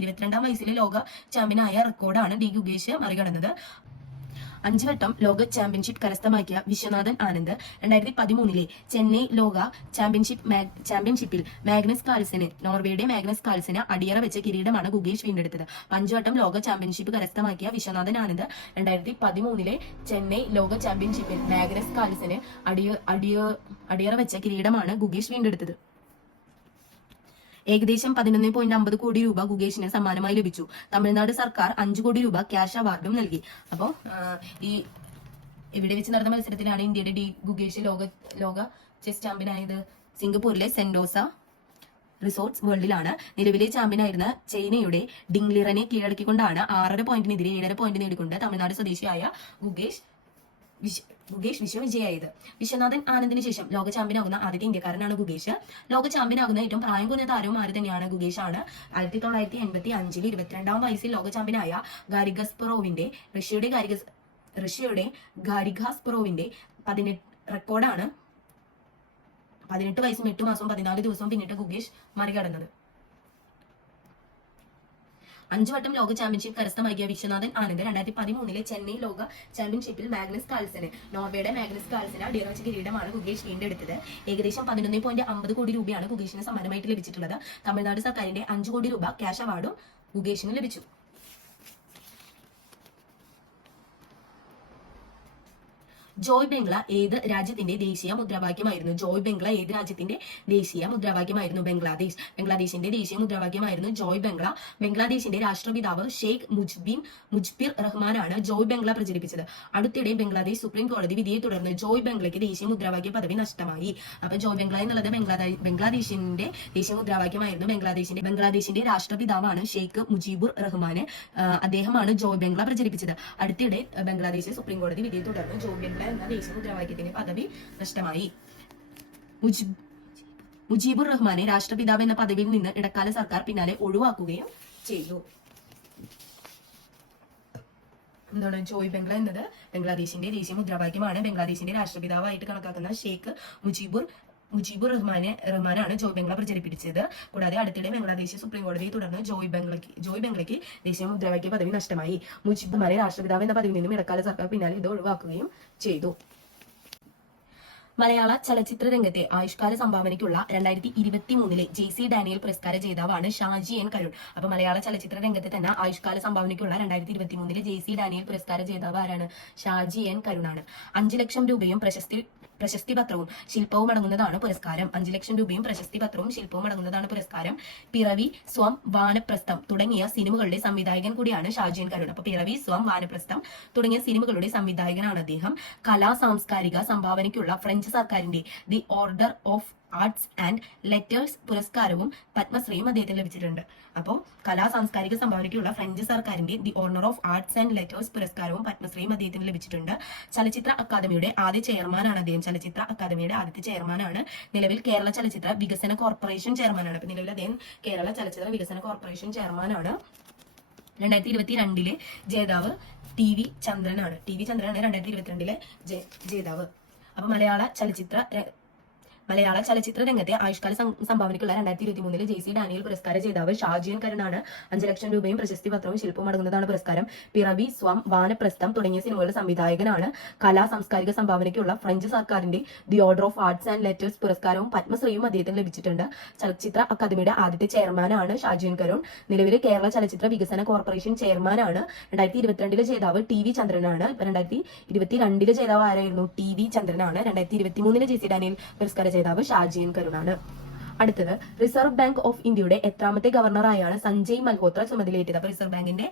22-ാം വയസ്സിലെ ലോക ചാമ്പ്യനായ റെക്കോർഡാണ് ഡി ഗുഗേഷ് മറികടന്നത്. 5 വട്ടം ലോക ചാമ്പ്യൻഷിപ്പ് കരസ്ഥമാക്കിയ വിശ്വനാഥൻ ആനന്ദ് 2013 ചെന്നൈ ലോക ചാമ്പ്യൻഷിപ്പിൽ നോർവേയുടെ മാഗ്നസ് കാൾസന് അടിയറ വെച്ച കിരീടമാണ് ഗുഗേഷ് വീണ്ടെടുത്തത്. 5 വട്ടം ലോക ചാമ്പ്യൻഷിപ്പ് കരസ്ഥമാക്കിയ വിശ്വനാഥൻ ആനന്ദ് 2013 ചെന്നൈ ലോക ചാമ്പ്യൻഷിപ്പിൽ മാഗ്നസ് കാൾസന് അടിയറ വെച്ച കിരീടമാണ് ഗുഗേഷ് വീണ്ടെടുത്തത്. ഏകദേശം 11.50 കോടി രൂപ ഗുഗേഷിന് സമ്മാനമായി ലഭിച്ചു. തമിഴ്നാട് സർക്കാർ 5 കോടി രൂപ ക്യാഷ് അവാർഡും നൽകി. അപ്പോൾ ഈ ഇവിടെ വെച്ച് നടന്ന മത്സരത്തിലാണ് ഇന്ത്യയുടെ ഡി ഗുഗേഷ് ലോക ചെസ് ചാമ്പ്യൻ ആയത്. സിംഗപ്പൂരിലെ സെന്റോസ റിസോർട്ട്സ് വേൾഡിലാണ്. നിലവിലെ ചാമ്പ്യനായിരുന്ന ചൈനയുടെ ഡിങ് ലിറനെ കീഴടക്കിക്കൊണ്ടാണ് 6.5 പോയിന്റിനെതിരെ 7.5 പോയിന്റ് നേടിക്കൊണ്ട് തമിഴ്നാട് സ്വദേശിയായ ഗുഗേഷ് വിജയിയായത്. വിശ്വനാഥൻ ആനന്ദിന് ശേഷം ലോക ചാമ്പ്യനാകുന്ന ആദ്യത്തെ ഇന്ത്യക്കാരനാണ് ഗുഗേഷ്. ലോക ചാമ്പ്യനാകുന്ന ഏറ്റവും പ്രായം കുറഞ്ഞ താരവും ആര് തന്നെയാണ്? ഗുഗേഷ് ആണ്. 1985 22-ാം വയസ്സിൽ ലോക ചാമ്പ്യനായ റഷ്യയുടെ ഗാരി കാസ്പറോവിന്റെ റെക്കോർഡാണ് 18 വയസ്സും 8 മാസവും 14 ദിവസവും പിന്നിട്ട് ഗുഗേഷ് മറികടന്നത്. 5 വട്ടം ലോക ചാമ്പ്യൻഷിപ്പ് കരസ്ഥമാക്കിയ വിശ്വനാഥൻ ആനന്ദ് 2013 ചെന്നൈ ലോക ചാമ്പ്യൻഷിപ്പിൽ നോർവേയുടെ മാഗ്നസ് കാൾസന് അടിയറ വെച്ച കിരീടമാണ് ഗുഗേഷ് വീണ്ടെടുത്തത്. ഏകദേശം 11.50 കോടി രൂപയാണ് ഗുഗേഷിന് സമ്മാനമായിട്ട് ലഭിച്ചിട്ടുള്ളത്. തമിഴ്നാട് സർക്കാരിന്റെ 5 കോടി രൂപ ക്യാഷ് അവാർഡും ഗുഗേഷിന് ലഭിച്ചു. ജോയ് ബംഗ്ല ഏത് രാജ്യത്തിന്റെ ദേശീയ മുദ്രാവാക്യമായിരുന്നു? ബംഗ്ലാദേശിന്റെ ദേശീയ മുദ്രാവാക്യമായിരുന്നു ജോയ് ബംഗ്ല. ബംഗ്ലാദേശിന്റെ രാഷ്ട്രപിതാവ് ഷെയ്ഖ് മുജ്ബിർ റഹ്മാനാണ് ജോയ് ബംഗ്ല പ്രചരിപ്പിച്ചത്. അടുത്തിടെ ബംഗ്ലാദേശ് സുപ്രീം കോടതി വിധിയെ തുടർന്ന് ജോയ് ബംഗ്ലയ്ക്ക് ദേശീയ മുദ്രാവാക്യ പദവി നഷ്ടമായി. അപ്പൊ ജോയ് ബംഗ്ല എന്നുള്ളത് ബംഗ്ലാദേശിന്റെ ദേശീയ മുദ്രാവാക്യമായിരുന്നു. ബംഗ്ലാദേശിന്റെ രാഷ്ട്രപിതാവാണ് ഷെയ്ഖ് മുജീബുർ റഹ്മാൻ. അദ്ദേഹമാണ് ജോയ് ബംഗ്ല പ്രചരിപ്പിച്ചത്. അടുത്തിടെ ബംഗ്ലാദേശ് സുപ്രീം കോടതി വിധിയെ തുടർന്ന് ജോയ് ബംഗ്ല എന്ന ദേശീയ മുദ്രാവാക്യത്തിന്റെ പദവി നഷ്ടമായി. മുജീബുർ റഹ്മാനെ രാഷ്ട്രപിതാവ് എന്ന പദവിയിൽ നിന്ന് ഇടക്കാല സർക്കാർ പിന്നാലെ ഒഴിവാക്കുകയും ചെയ്തു. എന്താണ് ജോയ് ബംഗ്ല എന്നത്? ബംഗ്ലാദേശിന്റെ ദേശീയ മുദ്രാവാക്യമാണ്. ബംഗ്ലാദേശിന്റെ രാഷ്ട്രപിതാവായിട്ട് കണക്കാക്കുന്ന ഷെയ്ഖ് മുജീബുർ റഹ്മാനാണ് ജോയ് ബംഗ്ല പ്രചരിപ്പിച്ചത്. കൂടാതെ അടുത്തിടെ ബംഗ്ലാദേശ് സുപ്രീം കോടതിയെ തുടർന്ന് ജോയ് ബംഗ്ലയ്ക്ക് ദേശീയ മുദ്രാവാക്യ പദവി നഷ്ടമായി. മുജീബുർ റഹ്മാനെ രാഷ്ട്രപിതാവ് എന്ന പദവിയിൽ നിന്നും ഇടക്കാല സർക്കാർ പിന്നാലെ ഇത് ഒഴിവാക്കുകയും ചെയ്തു. മലയാള ചലച്ചിത്ര രംഗത്തെ ആയുഷ്കാല സംഭാവനയ്ക്കുള്ള 2023 JC ഡാനിയൽ പുരസ്കാര ജേതാവാണ് ഷാജി എൻ കരുൺ. അപ്പൊ മലയാള ചലച്ചിത്ര രംഗത്തെ തന്നെ ആയുഷ്കാല സംഭാവനയ്ക്കുള്ള 2023 JC ഡാനിയൽ പുരസ്കാര ജേതാവ് ആരാണ്? ഷാജി എൻ കരുണാണ്. 5 ലക്ഷം രൂപയും പ്രശസ്തി പത്രവും ശില്പവും അടങ്ങുന്നതാണ് പുരസ്കാരം. 5 ലക്ഷം രൂപയും പ്രശസ്തി പത്രവും ശില്പവും അടങ്ങുന്നതാണ് പുരസ്കാരം. പിറവി, സ്വം, വാനപ്രസ്ഥം തുടങ്ങിയ സിനിമകളുടെ സംവിധായകൻ കൂടിയാണ് ഷാജി എൻ കരുൺ. അപ്പൊ പിറവി, സ്വം, വാനപ്രസ്ഥം തുടങ്ങിയ സിനിമകളുടെ സംവിധായകനാണ് അദ്ദേഹം. കലാ സാംസ്കാരിക സംഭാവനയ്ക്കുള്ള ഫ്രഞ്ച് സർക്കാരിന്റെ the order of arts and letters പുരസ്കാരവും പത്മശ്രീയും അദ്ദേഹത്തിന് ലഭിച്ചിട്ടുണ്ട്. അപ്പോൾ കലാ സാംസ്കാരിക സംഭാവനയ്ക്കുള്ള ഫ്രഞ്ച് സർക്കാരിന്റെ the order of arts and letters പുരസ്കാരവും പത്മശ്രീയും അദ്ദേഹത്തിന് ലഭിച്ചിട്ടുണ്ട്. ചലച്ചിത്ര അക്കാദമിയുടെ ആദ്യ ചെയർമാനാണ് അദ്ദേഹം. ചലച്ചിത്ര അക്കാദമിയുടെ ആദ്യത്തെ ചെയർമാനാണ്. നിലവിൽ കേരള ചലച്ചിത്ര വികസന കോർപ്പറേഷൻ ചെയർമാനാണ്. അപ്പൊ നിലവിൽ അദ്ദേഹം കേരള ചലച്ചിത്ര വികസന കോർപ്പറേഷൻ ചെയർമാനാണ്. 2022 ജേതാവ് TV ചന്ദ്രനാണ്. TV ചന്ദ്രനാണ് 2022 ജേതാവ്. അപ്പൊ മലയാള ചലച്ചിത്ര മലയാള ചലച്ചിത്ര രംഗത്തെ ആയുഷ്കാല സംഭാവനയ്ക്കുള്ള 2023 JC ഡാനിയൽ പുരസ്കാര ജേതാവ് ഷാജിയൻ കരുണാണ്. 5 ലക്ഷം രൂപയും പ്രശസ്തി പത്രവും ശില്പവും അടങ്ങുന്നതാണ് പുരസ്കാരം. പിറവി, സ്വം, വാനപ്രസ്ഥം തുടങ്ങിയ സിനിമകളുടെ സംവിധായകനാണ്. കലാ സാംസ്കാരിക സംഭാവനയ്ക്കുള്ള ഫ്രഞ്ച് സർക്കാരിന്റെ the order of arts and letters പുരസ്കാരവും പത്മശ്രീയും അദ്ദേഹത്തിന് ലഭിച്ചിട്ടുണ്ട്. ചലച്ചിത്ര അക്കാദമിയുടെ ആദ്യത്തെ ചെയർമാനാണ് ഷാജിയൻ കരുൺ. നിലവിലെ കേരള ചലച്ചിത്ര വികസന കോർപ്പറേഷൻ ചെയർമാനാണ്. 2022 ജേതാവ് TV ചന്ദ്രനാണ്. 2022 ജേതാവ് ആരായിരുന്നു? TV ചന്ദ്രനാണ്. 2023 JC ഡാനിയൽ പുരസ്കാര ജേതാവ് ഷാജിയൻ കരുണാണ്. അടുത്തത്, റിസർവ് ബാങ്ക് ഓഫ് ഇന്ത്യയുടെ എത്രാമത്തെ ഗവർണറായാണ് സഞ്ജയ് മൽഹോത്ര ചുമതലയേറ്റത്? അപ്പൊ റിസർവ് ബാങ്കിന്റെ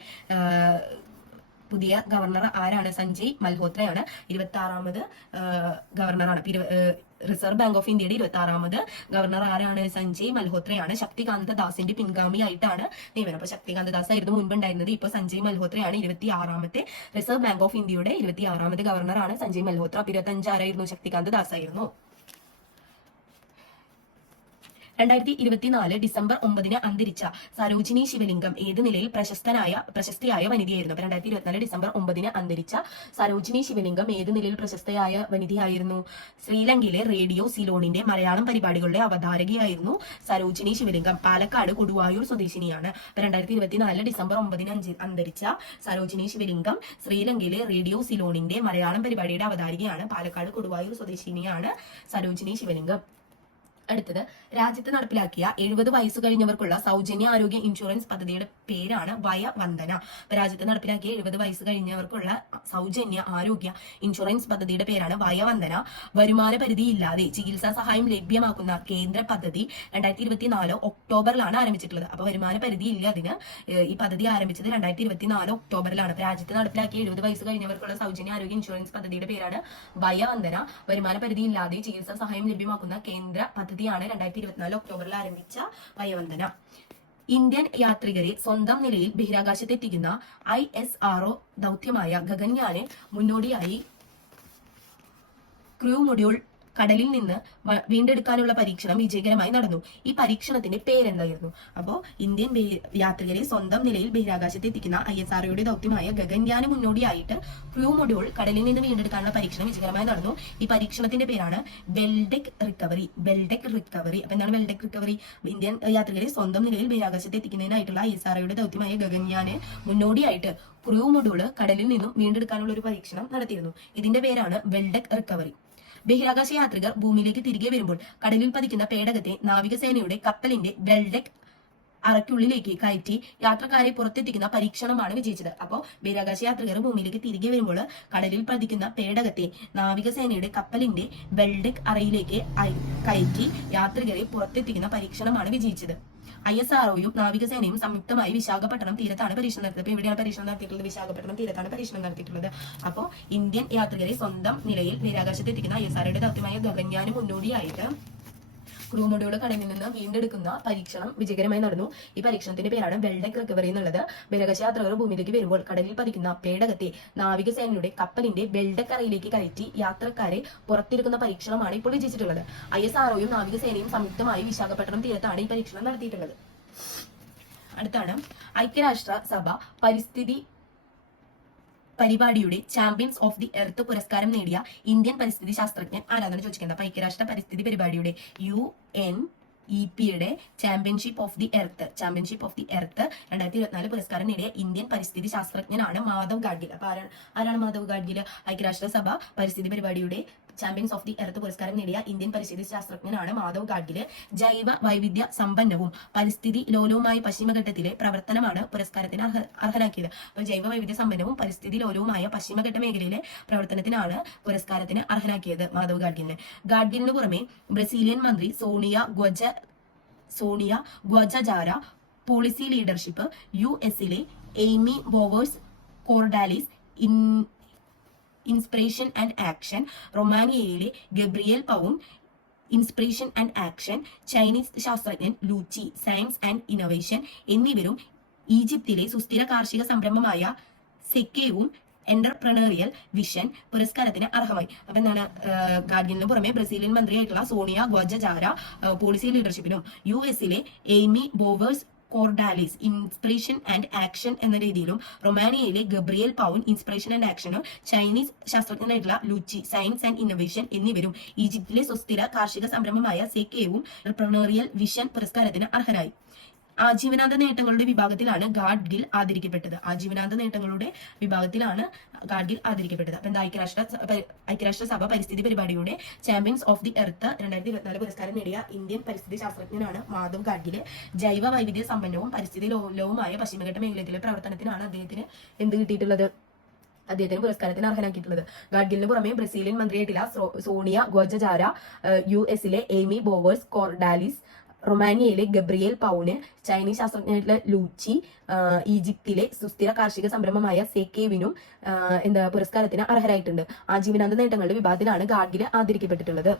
പുതിയ ഗവർണർ ആരാണ്? സഞ്ജയ് മൽഹോത്രയാണ്. 26ാമത് ഗവർണറാണ്. റിസർവ് ബാങ്ക് ഓഫ് ഇന്ത്യയുടെ 26ാമത് ഗവർണർ ആരാണ്? സഞ്ജയ് മൽഹോത്രയാണ്. ശക്തികാന്ത ദാസിന്റെ പിൻഗാമിയായിട്ടാണ് നിയമനം. അപ്പൊ ശക്തികാന്ത ദാസ് ആയിരുന്നു മുൻപ് ഉണ്ടായിരുന്നത്. ഇപ്പൊ സഞ്ജയ് മൽഹോത്രയാണ് 26ാമത്തെ റിസർവ് ബാങ്ക് ഓഫ് ഇന്ത്യയുടെ 26ാമത് ഗവർണറാണ് സഞ്ജയ് മൽഹോത്ര. 25 ആരായിരുന്നു? ശക്തികാന്ത ദാസ് ആയിരുന്നു. 2024 ഡിസംബർ 9 അന്തരിച്ച സരോജിനി ശിവലിംഗം ഏത് നിലയിൽ പ്രശസ്തയായ വനിതയായിരുന്നു? 2024 ഡിസംബർ 9 അന്തരിച്ച സരോജിനി ശിവലിംഗം ഏത് നിലയിൽ പ്രശസ്തയായ വനിതയായിരുന്നു? ശ്രീലങ്കയിലെ റേഡിയോ സിലോണിന്റെ മലയാളം പരിപാടികളുടെ അവതാരകയായിരുന്നു സരോജിനി ശിവലിംഗം. പാലക്കാട് കൊടുവായൂർ സ്വദേശിനിയാണ്. 2024 ഡിസംബർ 9 അന്തരിച്ച സരോജിനി ശിവലിംഗം ശ്രീലങ്കയിലെ റേഡിയോ സിലോണിന്റെ മലയാളം പരിപാടിയുടെ അവതാരികയാണ്. പാലക്കാട് കൊടുവായൂർ സ്വദേശിനിയാണ് സരോജിനി ശിവലിംഗം. അടുത്തത്, രാജ്യത്ത് നടപ്പിലാക്കിയ 70 വയസ്സ് കഴിഞ്ഞവർക്കുള്ള സൗജന്യ ആരോഗ്യ ഇൻഷുറൻസ് പദ്ധതിയുടെ പേരാണ് വയവന്ദന. രാജ്യത്ത് നടപ്പിലാക്കിയ 70 വയസ്സ് കഴിഞ്ഞവർക്കുള്ള സൗജന്യ ആരോഗ്യ ഇൻഷുറൻസ് പദ്ധതിയുടെ പേരാണ് വയവന്ദന. വരുമാന പരിധിയില്ലാതെ ചികിത്സാ സഹായം ലഭ്യമാക്കുന്ന കേന്ദ്ര പദ്ധതി 2024 ഒക്ടോബറിലാണ് ആരംഭിച്ചിട്ടുള്ളത്. അപ്പൊ വരുമാന പരിധി ഇല്ല അതിന്. ഈ പദ്ധതി ആരംഭിച്ചത് 2024 ഒക്ടോബറിലാണ്. രാജ്യത്ത് നടപ്പിലാക്കിയ 70 വയസ്സ് കഴിഞ്ഞവർക്കുള്ള സൗജന്യ ആരോഗ്യ ഇൻഷുറൻസ് പദ്ധതിയുടെ പേരാണ് വയവന്ദന. വരുമാന പരിധിയില്ലാതെ ചികിത്സാ സഹായം ലഭ്യമാക്കുന്ന കേന്ദ്ര പദ്ധതിയാണ് 2024 ഒക്ടോബറിൽ ആരംഭിച്ച വയവന്ദന. ഇന്ത്യൻ യാത്രികരെ സ്വന്തം നിലയിൽ ബഹിരാകാശത്തെത്തിക്കുന്ന ISRO ദൗത്യമായ ഗഗൻയാന് മുന്നോടിയായി ക്രൂ മൊഡ്യൂൾ കടലിൽ നിന്ന് വീണ്ടെടുക്കാനുള്ള പരീക്ഷണം വിജയകരമായി നടന്നു. ഈ പരീക്ഷണത്തിന്റെ പേരെന്തായിരുന്നു? അപ്പോ ഇന്ത്യൻ യാത്രികരെ സ്വന്തം നിലയിൽ ബഹിരാകാശത്ത് എത്തിക്കുന്ന ISROയുടെ ദൗത്യമായ ഗഗൻയാന് മുന്നോടിയായിട്ട് ക്രൂ മൊഡ്യൂൾ കടലിൽ നിന്ന് വീണ്ടെടുക്കാനുള്ള പരീക്ഷണം വിജയകരമായി നടന്നു. ഈ പരീക്ഷണത്തിന്റെ പേരാണ് വെൽഡെക് റിക്കവറി. അപ്പൊ എന്താണ് വെൽഡെക് റിക്കവറി? ഇന്ത്യൻ യാത്രികരെ സ്വന്തം നിലയിൽ ബഹിരാകാശത്ത് എത്തിക്കുന്നതിനായിട്ടുള്ള ISROയുടെ ദൗത്യമായ ഗഗൻയാന് മുന്നോടിയായിട്ട് ക്രൂ മൊഡ്യൂൾ കടലിൽ നിന്നും വീണ്ടെടുക്കാനുള്ള ഒരു പരീക്ഷണം നടത്തിയിരുന്നു. ഇതിന്റെ പേരാണ് വെൽഡെക് റിക്കവറി. ബഹിരാകാശ യാത്രികർ ഭൂമിയിലേക്ക് തിരികെ വരുമ്പോൾ കടലിൽ പതിക്കുന്ന പേടകത്തെ നാവികസേനയുടെ കപ്പലിന്റെ വെൽഡെക് അറയ്ക്കുള്ളിലേക്ക് കയറ്റി യാത്രക്കാരെ പുറത്തെത്തിക്കുന്ന പരീക്ഷണമാണ് വിജയിച്ചത്. അപ്പോൾ ബഹിരാകാശ യാത്രികർ ഭൂമിയിലേക്ക് തിരികെ വരുമ്പോൾ കടലിൽ പതിക്കുന്ന പേടകത്തെ നാവികസേനയുടെ കപ്പലിന്റെ വെൽഡെക് അറയിലേക്ക് കയറ്റി യാത്രികരെ പുറത്തെത്തിക്കുന്ന പരീക്ഷണമാണ് വിജയിച്ചത്. ISROയും നാവികസേനയും സംയുക്തമായി വിശാഖപട്ടണം തീരത്താണ് പരീക്ഷണം നടത്തിയത്. അപ്പൊ എവിടെയാണ് പരീക്ഷണം നടത്തിയിട്ടുള്ളത്? വിശാഖപട്ടണം തീരത്താണ് പരീക്ഷണം നടത്തിയിട്ടുള്ളത്. അപ്പോൾ ഇന്ത്യൻ യാത്രികരെ സ്വന്തം നിലയിൽ ബഹിരാകാശത്ത് എത്തിക്കുന്ന ISROയുടെ ദൗത്യമായ ഗഗൻയാന് മുന്നോടിയായിട്ട് ക്രൂ മൊഡ്യൂൾ കടലിൽ നിന്ന് വീണ്ടെടുക്കുന്ന പരീക്ഷണം വിജയകരമായി നടന്നു. ഈ പരീക്ഷണത്തിന്റെ പേരാണ് വെൽഡെക് റിക്കവറി എന്നുള്ളത്. ബഹിരാകാശ യാത്രികർ ഭൂമിയിലേക്ക് വരുമ്പോൾ കടലിൽ പതിക്കുന്ന പേടകത്തെ നാവികസേനയുടെ കപ്പലിന്റെ വെൽഡെക് അറയിലേക്ക് കയറ്റി യാത്രക്കാരെ പുറത്തിരിക്കുന്ന പരീക്ഷണമാണ് ഇപ്പോൾ വിജയിച്ചിട്ടുള്ളത്. ISROയും നാവികസേനയും സംയുക്തമായി വിശാഖപട്ടണം തീരത്താണ് ഈ പരീക്ഷണം നടത്തിയിട്ടുള്ളത്. അടുത്താണ്, ഐക്യരാഷ്ട്ര സഭ പരിസ്ഥിതി പരിപാടിയുടെ ചാമ്പ്യൻസ് ഓഫ് ദി എർത്ത് പുരസ്കാരം നേടിയ ഇന്ത്യൻ പരിസ്ഥിതി ശാസ്ത്രജ്ഞൻ ആരാധന ചോദിക്കുന്നത്? അപ്പൊ ഐക്യരാഷ്ട്ര പരിസ്ഥിതി പരിപാടിയുടെ UNEP-യുടെ ചാമ്പ്യൻഷിപ്പ് ഓഫ് ദി എർത്ത് 2024 പുരസ്കാരം നേടിയ ഇന്ത്യൻ പരിസ്ഥിതി ശാസ്ത്രജ്ഞനാണ് മാധവ് ഗാഡ്ഗിൽ. അപ്പൊ ആരാണ് മാധവ് ഗാഡ്ഗിൽ? ഐക്യരാഷ്ട്ര സഭ പരിസ്ഥിതി പരിപാടിയുടെ ചാമ്പ്യൻസ് ഓഫ് ദി എർത്ത് പുരസ്കാരം നേടിയ ഇന്ത്യൻ പരിസ്ഥിതി ശാസ്ത്രജ്ഞനാണ് മാധവ് ഗാഡ്ഗില്. ജൈവ വൈവിധ്യ സമ്പന്നവും പരിസ്ഥിതി ലോലവുമായ പശ്ചിമഘട്ടത്തിലെ പ്രവർത്തനമാണ് പുരസ്കാരത്തിന് അർഹനാക്കിയത്. അപ്പോൾ ജൈവ വൈവിധ്യ സമ്പന്നവും പരിസ്ഥിതി ലോലവുമായ പശ്ചിമഘട്ട മേഖലയിലെ പ്രവർത്തനത്തിനാണ് പുരസ്കാരത്തിന് അർഹനാക്കിയത് മാധവ് ഗാഡ്ഗിലിന്. ഗാഡ്ഗിലിന് പുറമെ ബ്രസീലിയൻ മന്ത്രി സോണിയ ഗ്വജജാര, പോളിസി ലീഡർഷിപ്പ് US-ലെ Aimee Bowers Cordalis, inspiration and action റൊമാനിയയിലെ Gabriel Paun, inspiration and action Chinese ശാസ്ത്രജ്ഞൻ ലൂച്ചി, സയൻസ് ആൻഡ് ഇന്നോവേഷൻ എന്നിവരും ഈജിപ്തിലെ സുസ്ഥിര കാർഷിക സംരംഭമായ സെക്കേവും എന്റർപ്രണറിയൽ വിഷൻ പുരസ്കാരത്തിന് അർഹമായി. അപ്പൊ എന്താണ്? ഗാഡ്ഗിലിന് പുറമെ ബ്രസീലിയൻ മന്ത്രിയായിട്ടുള്ള സോണിയ ഗ്വജജാര പോളിസി ലീഡർഷിപ്പിനും US-ലെ Aimee Bowers Cordalis inspiration and action എന്ന രീതിയിലും റൊമാനിയയിലെ ഗബ്രിയേൽ പൗൻ ഇൻസ്പിറേഷൻ ആൻഡ് ആക്ഷനും ചൈനീസ് ശാസ്ത്രജ്ഞനായിട്ടുള്ള ലൂച്ചി സയൻസ് ആൻഡ് ഇന്നൊവേഷൻ എന്നിവരും ഈജിപ്തിലെ സുസ്ഥിര കാർഷിക സംരംഭമായ സെക്കേവും എന്റർപ്രണറിയൽ വിഷൻ പുരസ്കാരത്തിന് അർഹരായി. ആജീവനാന്ത നേട്ടങ്ങളുടെ വിഭാഗത്തിലാണ് ഗാഡ്ഗിൽ ആദരിക്കപ്പെട്ടത്. ആജീവനാന്ത നേട്ടങ്ങളുടെ വിഭാഗത്തിലാണ് ഗാഡ്ഗിൽ ആദരിക്കപ്പെട്ടത്. അപ്പൊ എന്താ ഐക്യരാഷ്ട്രസഭ പരിസ്ഥിതി പരിപാടിയുടെ ചാമ്പ്യൻസ് ഓഫ് ദി എർത്ത് 2024 പുരസ്കാരം നേടിയ ഇന്ത്യൻ പരിസ്ഥിതി ശാസ്ത്രജ്ഞനാണ് മാധവ് ഗാഡ്ഗിലെ. ജൈവ വൈവിധ്യ സമ്പന്നവും പരിസ്ഥിതി ലോലവുമായ പശ്ചിമഘട്ട മേഖലയിലെ പ്രവർത്തനത്തിനാണ് അദ്ദേഹത്തിന് എന്ത് കിട്ടിയിട്ടുള്ളത്? അദ്ദേഹത്തിന് പുരസ്കാരത്തിന് അർഹനാക്കിയിട്ടുള്ളത്. ഗാഡ്ഗിലിന് പുറമെ ബ്രസീലിയൻ മന്ത്രിയായിട്ടുള്ള Sonia Guajajara, US Aimee Bowers Cordalis, റൊമാനിയയിലെ ഗബ്രിയേൽ പൗന്, ചൈനീസ് ശാസ്ത്രജ്ഞനായിട്ടുള്ള ലൂച്ചി, ഈജിപ്തിലെ സുസ്ഥിര കാർഷിക സംരംഭമായ സെക്കേവിനും പുരസ്കാരത്തിന് അർഹരായിട്ടുണ്ട്. ആജീവനാന്ത നേട്ടങ്ങളുടെ വിഭാഗത്തിലാണ് ഗാഡ്ഗിൽ ആദരിക്കപ്പെട്ടിട്ടുള്ളത്.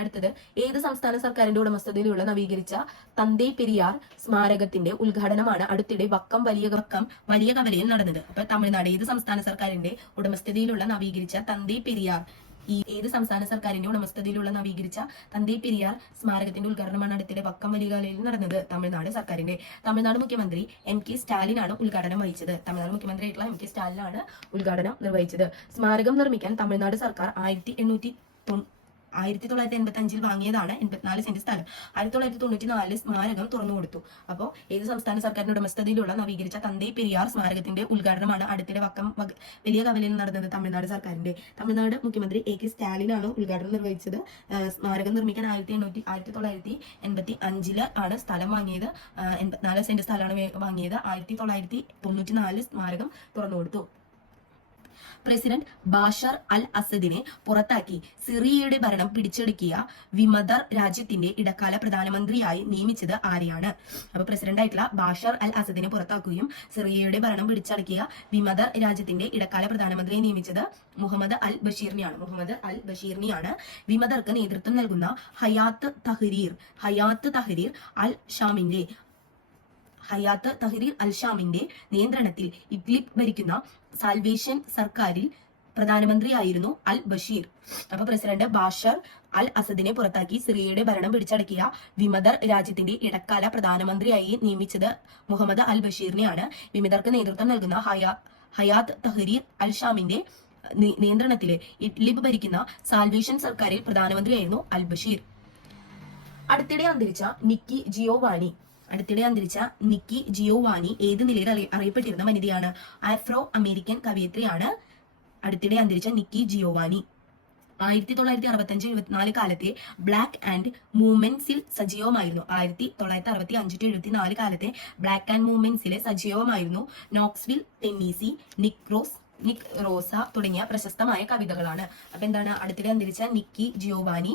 അടുത്തത്, ഏത് സംസ്ഥാന സർക്കാരിന്റെ ഉടമസ്ഥതയിലുള്ള നവീകരിച്ച തന്തേ പെരിയാർ സ്മാരകത്തിന്റെ ഉദ്ഘാടനമാണ് അടുത്തിടെ വക്കം വലിയ കവലയിൽ നടന്നത്? അപ്പൊ തമിഴ്നാട് ഏത് സംസ്ഥാന സർക്കാരിന്റെ ഉടമസ്ഥതയിലുള്ള നവീകരിച്ച തന്തേ പെരിയാർ തന്തേ പെരിയാർ സ്മാരകത്തിന്റെ ഉദ്ഘാടനമാണ് അടുത്തിടെ വക്കം വലിയ കവലയിൽ നടന്നത്? തമിഴ്നാട് സർക്കാരിന്റെ. തമിഴ്നാട് മുഖ്യമന്ത്രി MK സ്റ്റാലിനാണ് ഉദ്ഘാടനം വഹിച്ചത്. തമിഴ്നാട് മുഖ്യമന്ത്രിയായിട്ടുള്ള MK സ്റ്റാലിനാണ് ഉദ്ഘാടനം നിർവഹിച്ചത്. സ്മാരകം നിർമ്മിക്കാൻ തമിഴ്നാട് സർക്കാർ 1985 വാങ്ങിയതാണ് 84 സെന്റ് സ്ഥലം. 1994 സ്മാരകം തുറന്നു കൊടുത്തു. അപ്പോൾ ഏത് സംസ്ഥാന സർക്കാരിന്റെ ഉടമസ്ഥതയിലുള്ള നവീകരിച്ച തന്തേ പെരിയാർ സ്മാരകത്തിന്റെ ഉദ്ഘാടനമാണ് അടുത്തിടെ വക്കം വലിയ കവലയിൽ നടന്നത്? തമിഴ്നാട് സർക്കാരിന്റെ. തമിഴ്നാട് മുഖ്യമന്ത്രി AK സ്റ്റാലിനാണ് ഉദ്ഘാടനം നിർവഹിച്ചത്. സ്മാരകം നിർമ്മിക്കാൻ 1985 ആണ് സ്ഥലം വാങ്ങിയത്. 84 സെന്റ് സ്ഥലമാണ് വാങ്ങിയത്. 1994 സ്മാരകം തുറന്നു കൊടുത്തു. പ്രസിഡന്റ് ബാഷർ അൽ അസദിനെ പുറത്താക്കി സിറിയയുടെ ഭരണം പിടിച്ചെടുക്കിയ വിമതർ രാജ്യത്തിന്റെ ഇടക്കാല പ്രധാനമന്ത്രിയായി നിയമിച്ചത് ആരെയാണ്? അപ്പൊ പ്രസിഡന്റ് ആയിട്ടുള്ള ബാഷർ അൽ അസദിനെ പുറത്താക്കുകയും സിറിയയുടെ ഭരണം പിടിച്ചടക്കിയ വിമതർ രാജ്യത്തിന്റെ ഇടക്കാല പ്രധാനമന്ത്രിയെ നിയമിച്ചത് മുഹമ്മദ് അൽ ബഷീറിനെയാണ്. വിമതർക്ക് നേതൃത്വം നൽകുന്ന ഹയാത്ത് തഹരീർ അൽ ഷാമിന്റെ നിയന്ത്രണത്തിൽ ഇദ്ലിബ് ഭരിക്കുന്ന സാൽവേഷൻ സർക്കാരിൽ പ്രധാനമന്ത്രിയായിരുന്നു അൽ ബഷീർ. അപ്പൊ പ്രസിഡന്റ് ബാഷർ അൽ അസദിനെ പുറത്താക്കി സിറിയയുടെ ഭരണം പിടിച്ചടക്കിയ വിമതർ രാജ്യത്തിന്റെ ഇടക്കാല പ്രധാനമന്ത്രിയായി നിയമിച്ചത് മുഹമ്മദ് അൽ ബഷീറിനെയാണ്. വിമതർക്ക് നേതൃത്വം നൽകുന്ന ഹയാത്ത് തഹരീർ അൽ ഷാമിന്റെ നിയന്ത്രണത്തില് ഇദ്ലിബ് ഭരിക്കുന്ന സാൽവേഷൻ സർക്കാരിൽ പ്രധാനമന്ത്രിയായിരുന്നു അൽ ബഷീർ. അടുത്തിടെ അന്തരിച്ച നിക്കി ജിയോവാനി ഏത് നിലയിൽ അറിയപ്പെട്ടിരുന്ന വനിതയാണ്? ആഫ്രോ അമേരിക്കൻ കവയിത്രിയാണ് അടുത്തിടെ അന്തരിച്ച നിക്കി ജിയോവാനി. 1965-74 കാലത്തെ ബ്ലാക്ക് ആൻഡ് മൂവ്മെന്റ്സിൽ സജീവമായിരുന്നു. 1965-74 കാലത്തെ ബ്ലാക്ക് ആൻഡ് മൂവ്മെന്റ്സിലെ സജീവമായിരുന്നു. നോക്സ്വിൽ, ടെന്നീസി, നിക് റോസ തുടങ്ങിയ പ്രശസ്തമായ കവിതകളാണ്. അപ്പൊ എന്താണ് അടുത്തിടെ അന്തരിച്ച നിക്കി ജിയോവാനി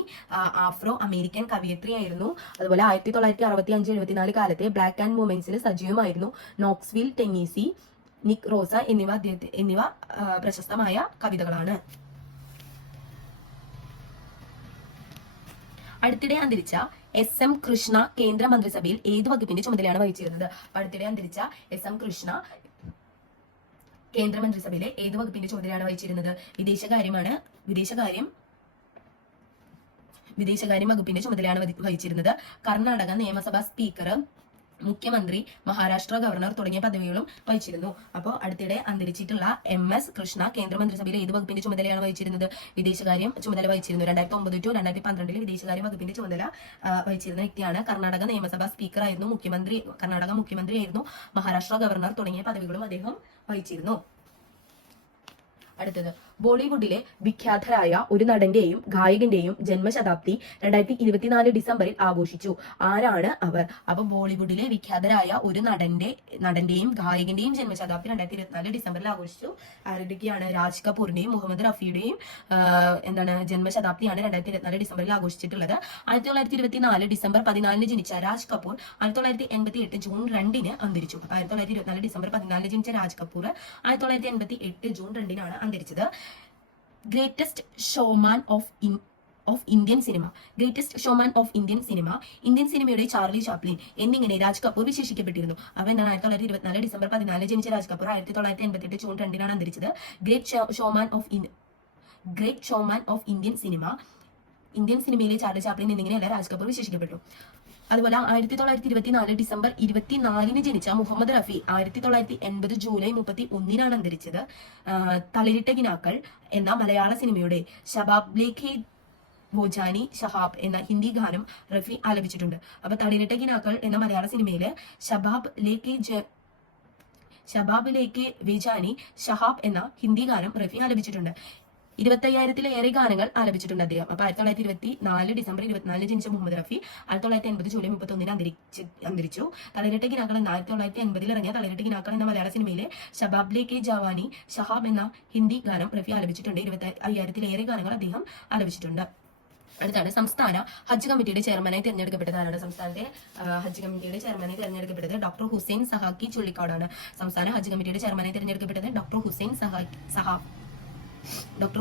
ആഫ്രോ അമേരിക്കൻ കവയിത്രിയായിരുന്നു. അതുപോലെ 1965-74 കാലത്തെ ബ്ലാക്ക് ആൻഡ് മൂവ്മെന്റ്സിൽ സജീവമായിരുന്നു. നോക്സ്വിൽ, ടെന്നീസി, നിക് റോസ എന്നിവ പ്രശസ്തമായ കവിതകളാണ്. അടുത്തിടെ അന്തരിച്ച SM കൃഷ്ണ കേന്ദ്ര മന്ത്രിസഭയിൽ ഏത് വകുപ്പിന്റെ ചുമതലയാണ് വഹിച്ചിരുന്നത്? അടുത്തിടെ അന്തരിച്ച SM കൃഷ്ണ കേന്ദ്രമന്ത്രിസഭയിലെ ഏത് വകുപ്പിന്റെ ചുമതലയാണ് വഹിച്ചിരുന്നത്? വിദേശകാര്യം വകുപ്പിന്റെ ചുമതലയാണ് വഹിച്ചിരുന്നത്. കർണാടക നിയമസഭാ സ്പീക്കർ, മുഖ്യമന്ത്രി, മഹാരാഷ്ട്ര ഗവർണർ തുടങ്ങിയ പദവികളും വഹിച്ചിരുന്നു. അപ്പോൾ അടുത്തിടെ അന്തരിച്ചിട്ടുള്ള MS കൃഷ്ണ കേന്ദ്രമന്ത്രിസഭയിലെ ഏത് വകുപ്പിന്റെ ചുമതലയാണ് വഹിച്ചിരുന്നത്? വിദേശകാര്യം ചുമതല വഹിച്ചിരുന്നു. 2009-2012 വിദേശകാര്യ വകുപ്പിന്റെ ചുമതല വഹിച്ചിരുന്ന വ്യക്തിയാണ്. കർണാടക നിയമസഭാ സ്പീക്കർ ആയിരുന്നു, കർണാടക മുഖ്യമന്ത്രിയായിരുന്നു, മഹാരാഷ്ട്ര ഗവർണർ തുടങ്ങിയ പദവികളും അദ്ദേഹം വഹിച്ചിരുന്നു. അടുത്തത്, ബോളിവുഡിലെ വിഖ്യാതരായ ഒരു നടന്റെയും ഗായകന്റെയും ജന്മശതാബ്ദി 2024 ഡിസംബറിൽ ആഘോഷിച്ചു. ആരാണ് അവർ? അപ്പൊ ബോളിവുഡിലെ വിഖ്യാതരായ ഒരു നടന്റെയും ഗായകന്റെയും ജന്മശതാബ്ദി 2024 ഡിസംബറിൽ ആഘോഷിച്ചു. ആരുടെയൊക്കെയാണ്? രാജ് കപൂറിന്റെയും മുഹമ്മദ് റഫിയുടെയും ജന്മശതാബ്ദിയാണ് 2024 ഡിസംബറിൽ ആഘോഷിച്ചിട്ടുള്ളത്. 1924 ഡിസംബർ 14 ജനിച്ച രാജ് കപൂർ 1988 ജൂൺ 2 അന്തരിച്ചു. 1924 ഡിസംബർ 14 ജനിച്ച രാജ് കപൂർ 1988 ജൂൺ 2 അന്തരിച്ചത്. Greatest showman of Indian cinema Indian സിനിമയുടെ ചാർലി ചാപ്ലിൻ എന്നിങ്ങനെ രാജ് കപൂർ വിശേഷിക്കപ്പെട്ടിരുന്നു. അവ എന്താണ്? 1924 ഡിസംബർ 14 ജനിച്ച രാജ് കപൂർ 1988 ജൂൺ 2 അന്തരിച്ചത്. ഗ്രേറ്റ് ഷോമാൻ ഓഫ് ഇന്ത്യൻ സിനിമയിലെ ചാർലി ചാപ്ലിൻ എന്നിങ്ങനെയല്ല രാജ് കപൂർ വിശേഷിക്കപ്പെട്ടു. അതുപോലെ 1924 ഡിസംബർ 24 ജനിച്ച മുഹമ്മദ് റഫി 1980 ജൂലൈ 31 അന്തരിച്ചത്. തളിരിട്ട കിനാക്കൾ എന്ന മലയാള സിനിമയുടെ ഷബാബിലേക്ക് ഭോജാനി ഷഹാബ് എന്ന ഹിന്ദി ഗാനം റഫി ആലപിച്ചിട്ടുണ്ട്. അപ്പൊ തളിരിട്ട കിനാക്കൾ എന്ന മലയാള സിനിമയില് ഷബാബിലേക്ക് വേജാനി ഷഹാബ് എന്ന ഹിന്ദി ഗാനം റഫി ആലപിച്ചിട്ടുണ്ട്. 25,000-ലേറെ ഗാനങ്ങൾ ആലപിച്ചിട്ടുണ്ട് അദ്ദേഹം. അപ്പൊ 1924 ഡിസംബർ 24 ജനിച്ച മുഹമ്മദ് റഫി 1980 ജൂലൈ 31 അന്തരിച്ചു. തളിരിട്ട കിനാക്കൾ എന്ന 1980 ഇറങ്ങിയ തളിരിട്ട കിനാക്കൾ എന്ന മലയാള സിനിമയിലെ ഷബാബിലേക്ക് ജവാനി ഷഹാബ് എന്ന ഹിന്ദി ഗാനം റഫി ആലപിച്ചിട്ടുണ്ട്. 25,000-ലേറെ ഗാനങ്ങൾ അദ്ദേഹം ആലപിച്ചിട്ടുണ്ട്. അടുത്താണ് സംസ്ഥാന ഹജ്ജ് കമ്മിറ്റിയുടെ ചെയർമാനായി തിരഞ്ഞെടുക്കപ്പെട്ടതാണ്. സംസ്ഥാനത്തെ ഹജ്ജ് കമ്മിറ്റിയുടെ ചെയർമാനായി തിരഞ്ഞെടുക്കപ്പെട്ടത് ഡോക്ടർ ഹുസൈൻ സഹാക്കി ചുള്ളിക്കാടാണ്. സംസ്ഥാന ഹജ്ജ് കമ്മിറ്റിയുടെ ചെയർമാനായി തിരഞ്ഞെടുക്കപ്പെട്ടത് ഡോക്ടർ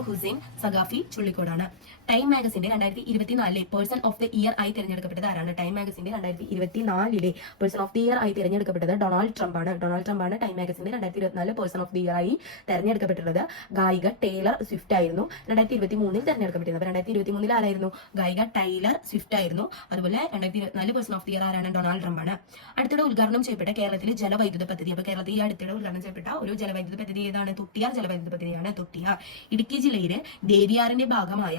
ഹുസൈൻ സഖാഫി ചുള്ളിക്കോടാണ്. ടൈം മാഗസിന്റെ 2024 പേഴ്സൺ ഓഫ് ദ ഇയർ ആയി തിരഞ്ഞെടുക്കപ്പെട്ടത് ആരാണ്? ടൈം മാഗസിന്റെ 2024 പേഴ്സൺ ഓഫ് ദി ഇയർ ആയി തിരഞ്ഞെടുക്കപ്പെട്ടത് ഡൊണാൾഡ് ട്രംപ് ആണ്. ഡൊണാൾഡ് ട്രംപ് ആണ് ടൈം മാഗസിന്റെ 2024 പേഴ്സൺ ഓഫ് ദി ഇയർ ആയി തിരഞ്ഞെടുക്കപ്പെട്ടിട്ടുള്ളത്. ഗായിക ടൈലർ സ്വിഫ്റ്റ് ആയിരുന്നു 2023 തിരഞ്ഞെടുക്കപ്പെട്ടത്. അപ്പൊ 2023 ആരായിരുന്നു? ഗായിക ടൈലർ സ്വിഫ്റ്റ് ആയിരുന്നു. അതുപോലെ 2024 പേഴ്സൺ ഓഫ് ദി ഇയർ ആരാണ്? ഡൊണാൾഡ് ട്രംപ് ആണ്. അടുത്തിടെ ഉദ്ഘാടനം ചെയ്യപ്പെട്ട കേരളത്തിലെ ജലവൈദ്യുത പദ്ധതി. അപ്പൊ കേരളത്തിൽ അടുത്തിടെ ഉദ്ഘാടനം ചെയ്യപ്പെട്ട ഒരു ജലവൈദ്യുത പദ്ധതി ഏതാണ്? തൊട്ടിയാർ ജലവൈദ്യുത പദ്ധതിയാണ്. തൊട്ടിയാർ ഇടുക്കി ജില്ലയിലെ ദേവിയാറിന്റെ ഭാഗമായ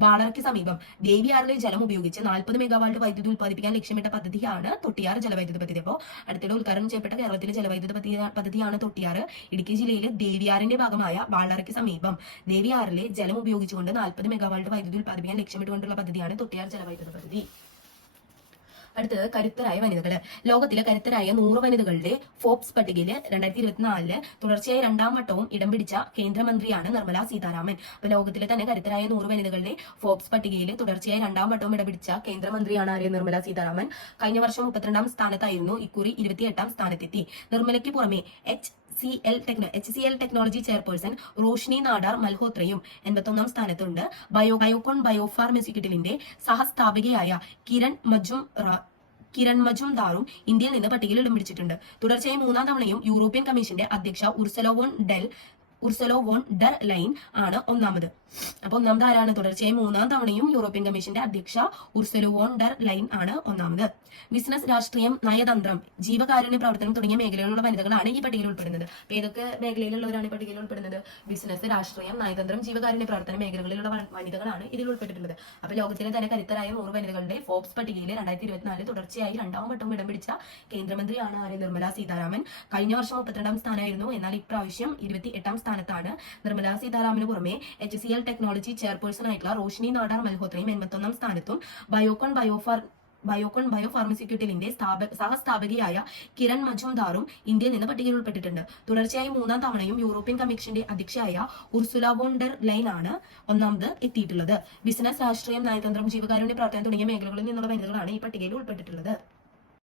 വാളറയ്ക്ക് സമീപം ദേവിയാറിലെ ജലം ഉപയോഗിച്ച് 40 മെഗാവാട്ട് വൈദ്യുതി ഉൽപ്പാദിപ്പിക്കാൻ ലക്ഷ്യമിട്ട പദ്ധതിയാണ് തൊട്ടിയാർ ജലവൈദ്യുത പദ്ധതി. അപ്പോൾ അടുത്തിടെ ഉദ്ഘാടനം ചെയ്യപ്പെട്ട കേരളത്തിലെ ജലവൈദ്യുത പദ്ധതിയാണ് തൊട്ടിയാർ. ഇടുക്കി ജില്ലയിലെ ദേവിയാറിന്റെ ഭാഗമായ വാളറയ്ക്ക് സമീപം ദേവിയാറിലെ ജലം ഉപയോഗിച്ചുകൊണ്ട് 40 മെഗാവാട്ട് വൈദ്യുതി ഉൽപ്പാദിപ്പിക്കാൻ ലക്ഷ്യമിട്ടുകൊണ്ടുള്ള പദ്ധതിയാണ് തൊട്ടിയാർ ജലവൈദ്യുത പദ്ധതി. അടുത്തത് കരുത്തരായ വനിതകള്. ലോകത്തിലെ കരുത്തരായ 100 വനിതകളുടെ ഫോബ്സ് പട്ടികയിൽ 2024 തുടർച്ചയായി 2ാം വട്ടവും ഇടം പിടിച്ച കേന്ദ്രമന്ത്രിയാണ് നിർമ്മല സീതാരാമൻ. അപ്പൊ ലോകത്തിലെ തന്നെ കരുത്തരായ 100 വനിതകളുടെ ഫോബ്സ് പട്ടികയിൽ തുടർച്ചയായി 2ാം വട്ടവും ഇടം പിടിച്ച കേന്ദ്രമന്ത്രിയാണ് ആര്യ നിർമ്മല സീതാരാമൻ. കഴിഞ്ഞ വർഷം 32ാം സ്ഥാനത്തായിരുന്നു. ഇക്കുറി 28ാം സ്ഥാനത്തെത്തി. നിർമ്മലയ്ക്ക് പുറമെ HCL technology chairperson Roshni Nadar മൽഹോത്രയും 81ാം സ്ഥാനത്തുണ്ട്. ബയോകോൺ ബയോഫാർമസ്യൂട്ടിക്കലിന്റെ സഹസ്ഥാപികയായ കിരൺ മജുംദാറും ഇന്ത്യയിൽ നിന്ന് പട്ടികയിൽ ഇടം പിടിച്ചിട്ടുണ്ട്. തുടർച്ചയായി 3ാം തവണയും യൂറോപ്യൻ കമ്മീഷന്റെ അധ്യക്ഷ ഉർസലോ വോൺ ഡർ ലൈൻ ആണ് ഒന്നാമത്. അപ്പൊ ഒന്നാമത് ആരാണ്? തുടർച്ചയായി 3ാം തവണയും യൂറോപ്യൻ കമ്മീഷന്റെ അധ്യക്ഷ ഉർസലോ വോൺ ഡർ ലൈൻ ആണ് ഒന്നാമത്. ബിസിനസ്, രാഷ്ട്രീയം, നയതന്ത്രം, ജീവകാരുണ്യ പ്രവർത്തനം തുടങ്ങിയ മേഖലകളിലുള്ള വനിതകളാണ് ഈ പട്ടികയിൽ ഉൾപ്പെടുന്നത്. അപ്പൊ ഏതൊക്കെ മേഖലയിലുള്ളവരാണ് ഈ പട്ടികയിൽ ഉൾപ്പെടുന്നത്? ബിസിനസ്, രാഷ്ട്രീയം, നയതന്ത്രം, ജീവകാരുണ്യ പ്രവർത്തന മേഖലകളിലുള്ള വനിതകളാണ് ഇതിൽ ഉൾപ്പെട്ടിട്ടുള്ളത്. അപ്പൊ ലോകത്തിലെ തന്നെ കരുത്തരായ 100 വനിതകളുടെ ഫോബ്സ് പട്ടികയിൽ 2024 തുടർച്ചയായി 2ാം വട്ടവും ഇടം പിടിച്ച കേന്ദ്രമന്ത്രിയാണ് ആര്യ നിർമ്മല സീതാരാമൻ. കഴിഞ്ഞ വർഷം 32ാം സ്ഥാനമായിരുന്നു. എന്നാൽ ഇപ്രാവശ്യം 28ാം സ്ഥാനത്താണ്. നിർമ്മല സീതാരാമന് പുറമെ HCL ടെക്നോളജി ചെയർപേഴ്സൺ ആയിട്ടുള്ള റോഷ്നി നാടാർ മൽഹോത്രയും 81ാം സ്ഥാനത്തും ബയോകോൺ ബയോഫാർമസ്യൂട്ടിക്കലിന്റെ സഹസ്ഥാപകയായ കിരൺ മജുംദാറും ഇന്ത്യയിൽ നിന്ന് പട്ടികയിൽ ഉൾപ്പെട്ടിട്ടുണ്ട്. തുടർച്ചയായി 3ാം തവണയും യൂറോപ്യൻ കമ്മീഷന്റെ അധ്യക്ഷയായ ഉർസുല വോൺ ഡർ ലൈൻ ആണ് ഒന്നാമത് എത്തിയിട്ടുള്ളത്. ബിസിനസ്, രാഷ്ട്രീയം, നയതന്ത്രം, ജീവകാരുണ്യ പ്രവർത്തനം തുടങ്ങിയ മേഖലകളിൽ നിന്നുള്ള വനിതകളാണ് ഈ പട്ടികയിൽ ഉൾപ്പെട്ടിട്ടുള്ളത്.